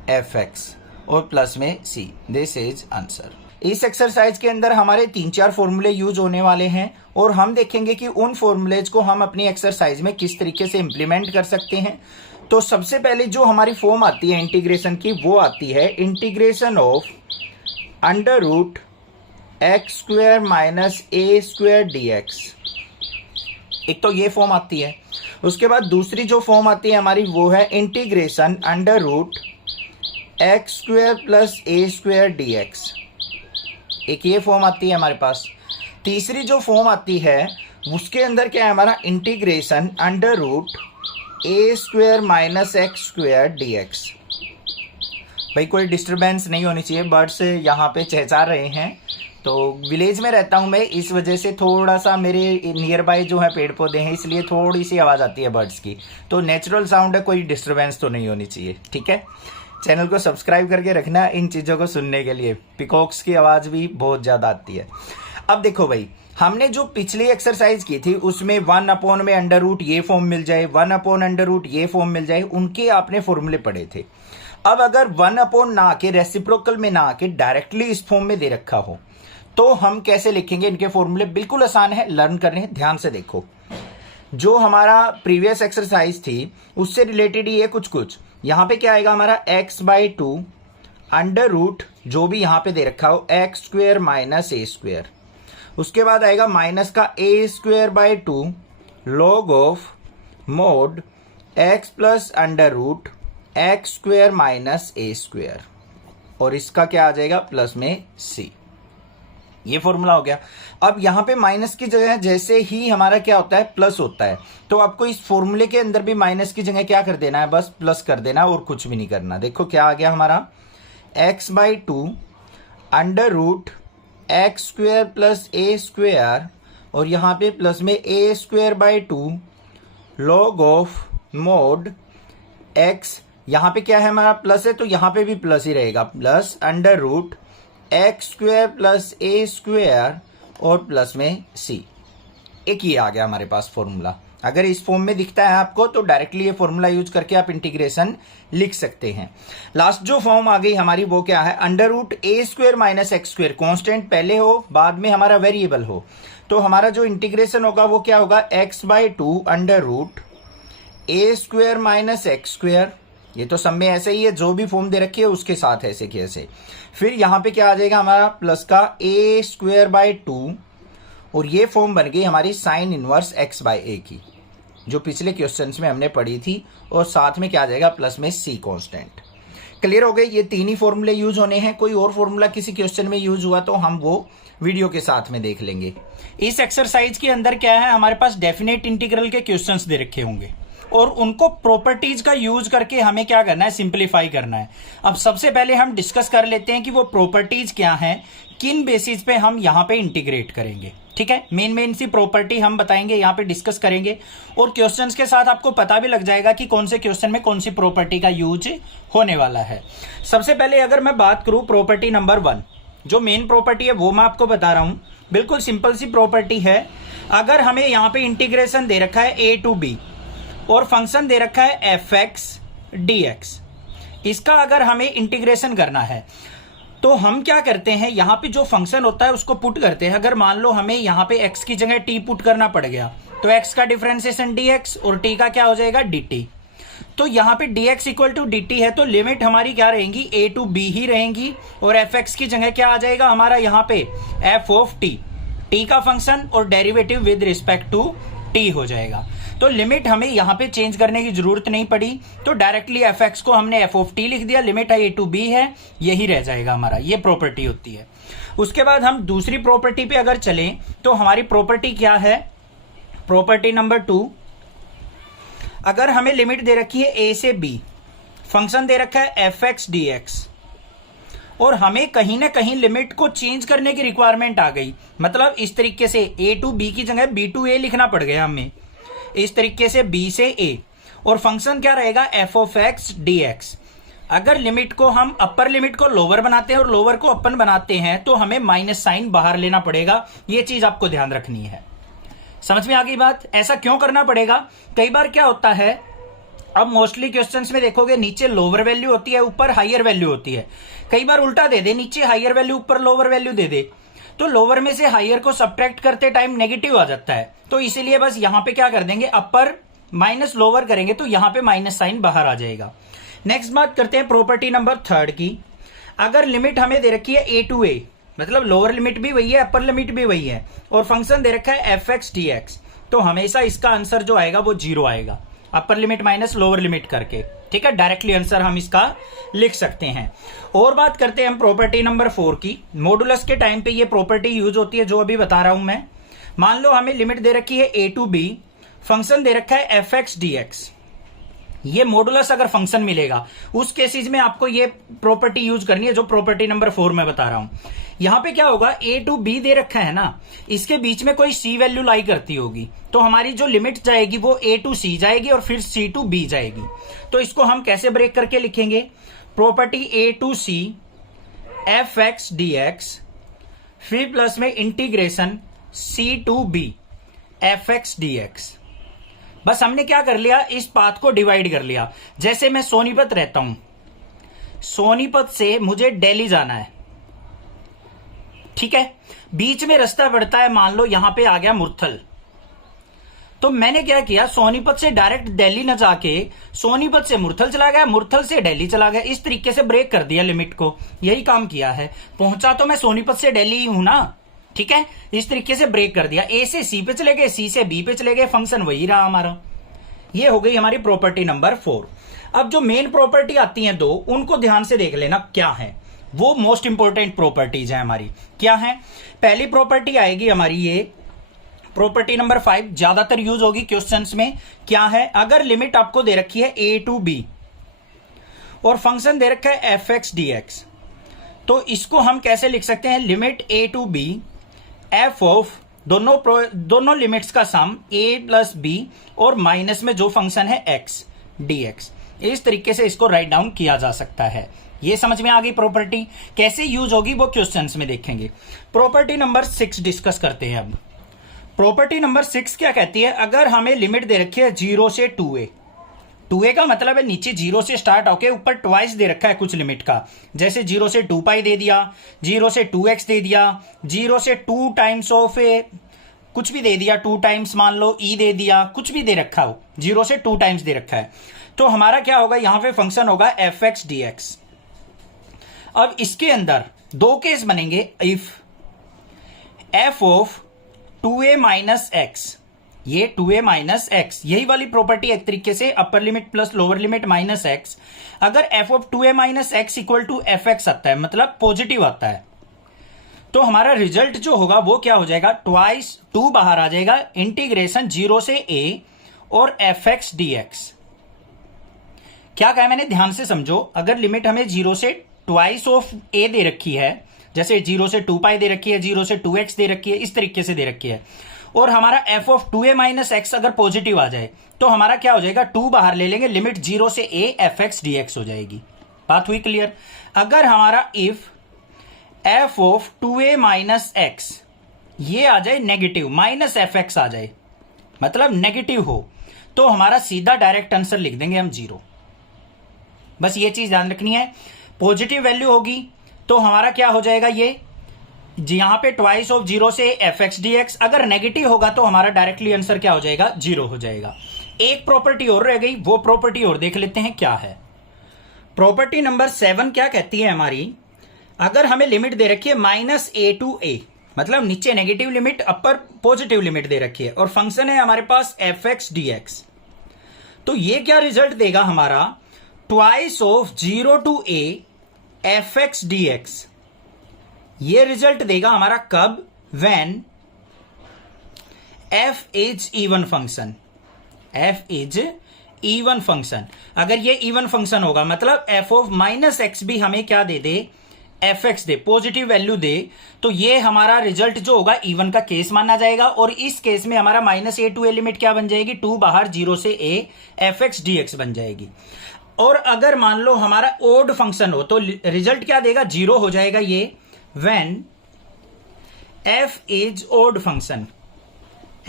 एफ एक्स और प्लस में c। This is answer. इस एक्सरसाइज के अंदर हमारे 3-4 फॉर्मूले यूज होने वाले हैं और हम देखेंगे कि उन फॉर्मूलेज को हम अपनी एक्सरसाइज में किस तरीके से इंप्लीमेंट कर सकते हैं। तो सबसे पहले जो हमारी फॉर्म आती है इंटीग्रेशन की, वो आती है integration of under root x square minus a square d x. एक तो ये फॉर्म आती है। उसके बाद दूसरी जो फॉर्म आती है हमारी वो है integration under root x square plus ए स्क्वायर डी एक्स। एक ये फॉर्म आती है हमारे पास। तीसरी जो फॉर्म आती है उसके अंदर क्या है हमारा, integration under root a square minus x square d x. भाई कोई डिस्टरबेंस नहीं होनी चाहिए, बर्ड्स यहाँ पे चहचहा रहे हैं। तो विलेज में रहता हूँ मैं, इस वजह से थोड़ा सा मेरे नियर बाय जो है पेड़ पौधे हैं, इसलिए थोड़ी सी आवाज़ आती है बर्ड्स की। तो नेचुरल साउंड है, कोई डिस्टरबेंस तो नहीं होनी चाहिए, ठीक है। चैनल को सब्सक्राइब करके रखना इन चीज़ों को सुनने के लिए। पिकॉक्स की आवाज़ भी बहुत ज़्यादा आती है। अब देखो भाई, हमने जो पिछली एक्सरसाइज की थी उसमें 1 अपॉन में अंडर रूट ये फॉर्म मिल जाए, 1 अपॉन अंडर रूट ये फॉर्म मिल जाए, उनके आपने फॉर्मूले पढ़े थे। अब अगर 1 अपॉन ना आके, रेसिप्रोकल में ना आके डायरेक्टली इस फॉर्म में दे रखा हो, तो हम कैसे लिखेंगे इनके फॉर्मूले। बिल्कुल आसान है, लर्न करने हैं, ध्यान से देखो। जो हमारा प्रीवियस एक्सरसाइज थी उससे रिलेटेड ही है कुछ। यहाँ पे क्या आएगा हमारा, x/2 अंडर रूट जो भी यहाँ पे दे रखा हो x square minus a square. उसके बाद आएगा माइनस का a square by 2 log of mod x plus under root x square minus a square, और इसका क्या आ जाएगा, प्लस में सी। ये फॉर्मूला हो गया। अब यहाँ पे माइनस की जगह जैसे ही हमारा क्या होता है, प्लस होता है, तो आपको इस फॉर्मूले के अंदर भी माइनस की जगह क्या कर देना है, बस प्लस कर देना और कुछ भी नहीं करना। देखो क्या आ गया हमारा, x/2 under root x square plus ए स्क्वायर, और यहाँ पे प्लस में a square by 2 log of mod x. यहाँ पे क्या है हमारा, प्लस है, तो यहाँ पे भी प्लस ही रहेगा, plus under root x square plus ए स्क्वायर और प्लस में सी। एक ही आ गया हमारे पास फॉर्मूला। अगर इस फॉर्म में दिखता है आपको तो डायरेक्टली ये फॉर्मूला यूज करके आप इंटीग्रेशन लिख सकते हैं। लास्ट जो फॉर्म आ गई हमारी वो क्या है, under root a square minus x square, constant पहले हो बाद में हमारा वेरिएबल हो, तो हमारा जो इंटीग्रेशन होगा वो क्या होगा, x/2 under root a square minus x square. ये तो सब में ऐसे ही है, जो भी फॉर्म दे रखी है उसके साथ ऐसे की ऐसे। फिर यहाँ पे क्या आ जाएगा हमारा, प्लस का ए स्क्वायर बाई 2 और ये फॉर्म बन गई हमारी साइन इनवर्स x बाय ए की, जो पिछले क्वेश्चंस में हमने पढ़ी थी, और साथ में क्या आ जाएगा प्लस में c कांस्टेंट। क्लियर हो गए? ये तीन ही फॉर्मूले यूज होने हैं। कोई और फॉर्मूला किसी क्वेश्चन में यूज हुआ तो हम वो वीडियो के साथ में देख लेंगे। इस एक्सरसाइज के अंदर क्या है, हमारे पास डेफिनेट इंटीग्रल के क्वेश्चंस दे रखे होंगे और उनको प्रॉपर्टीज का यूज करके हमें क्या करना है, सिंप्लीफाई करना है। अब सबसे पहले हम डिस्कस कर लेते हैं कि वो प्रॉपर्टीज क्या हैं, किन बेसिस पे हम यहाँ पे इंटीग्रेट करेंगे। ठीक है, मेन सी प्रॉपर्टी हम बताएंगे, यहाँ पे डिस्कस करेंगे, और क्वेश्चंस के साथ आपको पता भी लग जाएगा कि कौन से क्वेश्चन में कौन सी प्रॉपर्टी का यूज होने वाला है। सबसे पहले अगर मैं बात करूं प्रॉपर्टी नंबर 1, जो मेन प्रॉपर्टी है वो मैं आपको बता रहा हूं। बिल्कुल सिंपल सी प्रॉपर्टी है। अगर हमें यहाँ पे इंटीग्रेशन दे रखा है a to b और फंक्शन दे रखा है fx dx, इसका अगर हमें इंटीग्रेशन करना है तो हम क्या करते हैं, यहाँ पे जो फंक्शन होता है उसको पुट करते हैं। अगर मान लो हमें यहाँ पे x की जगह t पुट करना पड़ गया तो x का डिफरेंशिएशन dx और t का क्या हो जाएगा dt। तो यहाँ पे dx इक्वल टू dt है तो लिमिट हमारी क्या रहेंगी, a to b ही रहेंगी, और fx की जगह क्या आ जाएगा हमारा यहाँ पे f ऑफ t का फंक्शन और derivative with respect to t हो जाएगा। तो लिमिट हमें यहाँ पे चेंज करने की जरूरत नहीं पड़ी, तो डायरेक्टली fx को हमने f ऑफ t लिख दिया, लिमिट है a to b है, यही रह जाएगा हमारा, ये प्रॉपर्टी होती है। उसके बाद हम दूसरी प्रॉपर्टी पे अगर चलें तो हमारी प्रॉपर्टी क्या है, प्रॉपर्टी नंबर 2, अगर हमें लिमिट दे रखी है a से b, फंक्शन दे रखा है fx dx, और हमें कहीं ना कहीं लिमिट को चेंज करने की रिक्वायरमेंट आ गई, मतलब इस तरीके से a टू b की जगह b टू a लिखना पड़ गया हमें, इस तरीके से b से a, और फंक्शन क्या रहेगा f ऑफ x dx। अगर लिमिट को हम अपर लिमिट को लोअर बनाते हैं और लोअर को अपर बनाते हैं तो हमें माइनस साइन बाहर लेना पड़ेगा, ये चीज आपको ध्यान रखनी है। समझ में आ गई बात? ऐसा क्यों करना पड़ेगा, कई बार क्या होता है, अब मोस्टली क्वेश्चंस में देखोगे नीचे लोअर वैल्यू होती है, ऊपर हायर वैल्यू होती है। कई बार उल्टा दे दे, नीचे हायर वैल्यू ऊपर लोअर वैल्यू दे दे, तो लोअर में से हायर को सब्ट्रैक्ट करते टाइम नेगेटिव आ जाता है। तो इसीलिए बस यहां पे क्या कर देंगे, अपर माइनस लोअर करेंगे तो यहां पे माइनस साइन बाहर आ जाएगा। नेक्स्ट बात करते हैं प्रॉपर्टी नंबर 3 की। अगर लिमिट हमें दे रखी है a टू a, मतलब लोअर लिमिट भी वही है अपर लिमिट भी वही है, और फंक्शन दे रखा है fx dx, तो हमेशा इसका आंसर जो आएगा वो 0 आएगा, upper limit minus lower limit करके। ठीक है, डायरेक्टली आंसर हम इसका लिख सकते हैं। और बात करते हैं हम प्रॉपर्टी नंबर 4 की। मॉडुलस के टाइम पे ये प्रॉपर्टी यूज होती है जो अभी बता रहा हूं मैं। मान लो हमें लिमिट दे रखी है a टू b, फंक्शन दे रखा है fx dx, ये मॉडुलस अगर फंक्शन मिलेगा उस केसेस में आपको ये प्रॉपर्टी यूज करनी है जो प्रॉपर्टी नंबर 4 में बता रहा हूं। यहां पे क्या होगा, a टू b दे रखा है ना, इसके बीच में कोई c वैल्यू लाई करती होगी, तो हमारी जो लिमिट जाएगी वो a टू c जाएगी और फिर c टू b जाएगी। तो इसको हम कैसे ब्रेक करके लिखेंगे, property a to c fx dx, फिर प्लस में integration c to b fx dx। बस हमने क्या कर लिया, इस पाथ को डिवाइड कर लिया। जैसे मैं सोनीपत रहता हूं, सोनीपत से मुझे दिल्ली जाना है, ठीक है, बीच में रास्ता पड़ता है, मान लो यहां पे आ गया मुरथल, तो मैंने क्या किया, सोनीपत से डायरेक्ट दिल्ली न जाके सोनीपत से मुरथल चला गया, मुरथल से दिल्ली चला गया, इस तरीके से ब्रेक कर दिया लिमिट को, यही काम किया है। पहुंचा तो मैं सोनीपत से दिल्ली ही हूं ना, ठीक है, इस तरीके से ब्रेक कर दिया, ए से सी पे चले गए, सी से बी पे चले गए, फंक्शन वही रहा हमारा। ये हो गई हमारी प्रॉपर्टी नंबर 4। अब जो मेन प्रॉपर्टी आती हैं 2, उनको ध्यान से देख लेना क्या है, वो मोस्ट इंपोर्टेंट प्रॉपर्टीज है हमारी। क्या है, पहली प्रॉपर्टी आएगी हमारी ये प्रॉपर्टी नंबर 5, ज्यादातर यूज होगी क्वेश्चंस में। क्या है, अगर लिमिट आपको दे रखी है a टू b और फंक्शन दे रखा है fx dx, तो इसको हम कैसे लिख सकते हैं, limit a to b f of दोनों लिमिट्स का सम a प्लस b और माइनस में जो फंक्शन है x dx, इस तरीके से इसको राइट डाउन किया जा सकता है। ये समझ में आ गई प्रॉपर्टी, कैसे यूज होगी वो क्वेश्चंस में देखेंगे। प्रॉपर्टी नंबर 6 डिस्कस करते हैं अब। प्रॉपर्टी नंबर 6 क्या कहती है, अगर हमें लिमिट दे रखी है 0 से 2a का मतलब है नीचे 0 से स्टार्ट होके ऊपर ट्वाइस दे रखा है कुछ लिमिट का, जैसे 0 से 2 पाई दे दिया, 0 से 2x दे दिया, 0 से 2 टाइम्स ऑफ ए कुछ भी दे दिया, 2 टाइम्स मान लो e दे दिया, कुछ भी दे रखा हो, 0 से 2 टाइम्स दे रखा है, तो हमारा क्या होगा, यहां पे फंक्शन होगा fx dx। अब इसके अंदर 2 केस बनेंगे, if f of 2a minus x, ये 2a माइनस एक्स, यही वाली प्रॉपर्टी एक तरीके से upper limit plus lower limit minus x, अगर f of 2a minus x equal to f x आता है, मतलब पॉजिटिव आता है, तो हमारा रिजल्ट जो होगा वो क्या हो जाएगा, ट्वाइस 2 बाहर आ जाएगा, इंटीग्रेशन 0 से a और एफ एक्स डी एक्स। क्या कहा मैंने, ध्यान से समझो। अगर लिमिट हमें 0 से ट्वाइस ऑफ a दे रखी है, जैसे 0 से 2 पाई दे रखी है, 0 से 2x दे रखी है, इस तरीके से दे रखी है, और हमारा f of 2a minus x अगर पॉजिटिव आ जाए तो हमारा क्या हो जाएगा, 2 बाहर ले लेंगे, लिमिट 0 से a f x d x हो जाएगी। बात हुई क्लियर। अगर हमारा if f of 2a minus x ये आ जाए नेगेटिव, माइनस एफ एक्स आ जाए, मतलब नेगेटिव हो, तो हमारा सीधा डायरेक्ट आंसर लिख देंगे हम 0। बस ये चीज ध्यान रखनी है। पॉजिटिव वैल्यू होगी तो हमारा क्या हो जाएगा, ये यहां पे ट्वाइस ऑफ 0 से एफ एक्स डी एक्स, अगर नेगेटिव होगा तो हमारा डायरेक्टली आंसर क्या हो जाएगा, 0 हो जाएगा। एक प्रॉपर्टी और रह गई, वो प्रॉपर्टी और देख लेते हैं क्या है। प्रॉपर्टी नंबर 7 क्या कहती है हमारी, अगर हमें लिमिट दे रखी है माइनस a टू a, मतलब नीचे negative limit upper positive limit दे रखी है, और फंक्शन है हमारे पास एफ एक्स डी एक्स, तो ये क्या रिजल्ट देगा हमारा, twice of 0 to a f x d x. ये रिजल्ट देगा हमारा कब, when f is even function, f is even function. अगर ये इवन फंक्शन होगा, मतलब f ऑफ माइनस एक्स भी हमें क्या दे दे, एफ एक्स दे, पॉजिटिव वैल्यू दे, तो ये हमारा रिजल्ट जो होगा इवन का केस माना जाएगा, और इस केस में हमारा minus a to a limit क्या बन जाएगी, 2 बाहर 0 से a f x d x बन जाएगी। और अगर मान लो हमारा ओड फंक्शन हो तो रिजल्ट क्या देगा, 0 हो जाएगा ये, when f is odd function,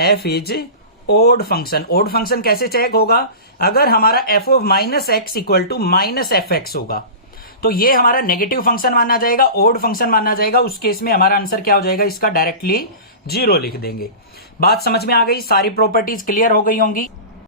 f is odd function. Odd function कैसे चेक होगा, अगर हमारा f of minus x equal to minus f x होगा तो ये हमारा नेगेटिव फंक्शन माना जाएगा, ओड फंक्शन माना जाएगा, उस केस में हमारा आंसर क्या हो जाएगा, इसका डायरेक्टली 0 लिख देंगे। बात समझ में आ गई, सारी प्रॉपर्टीज क्लियर हो गई होंगी।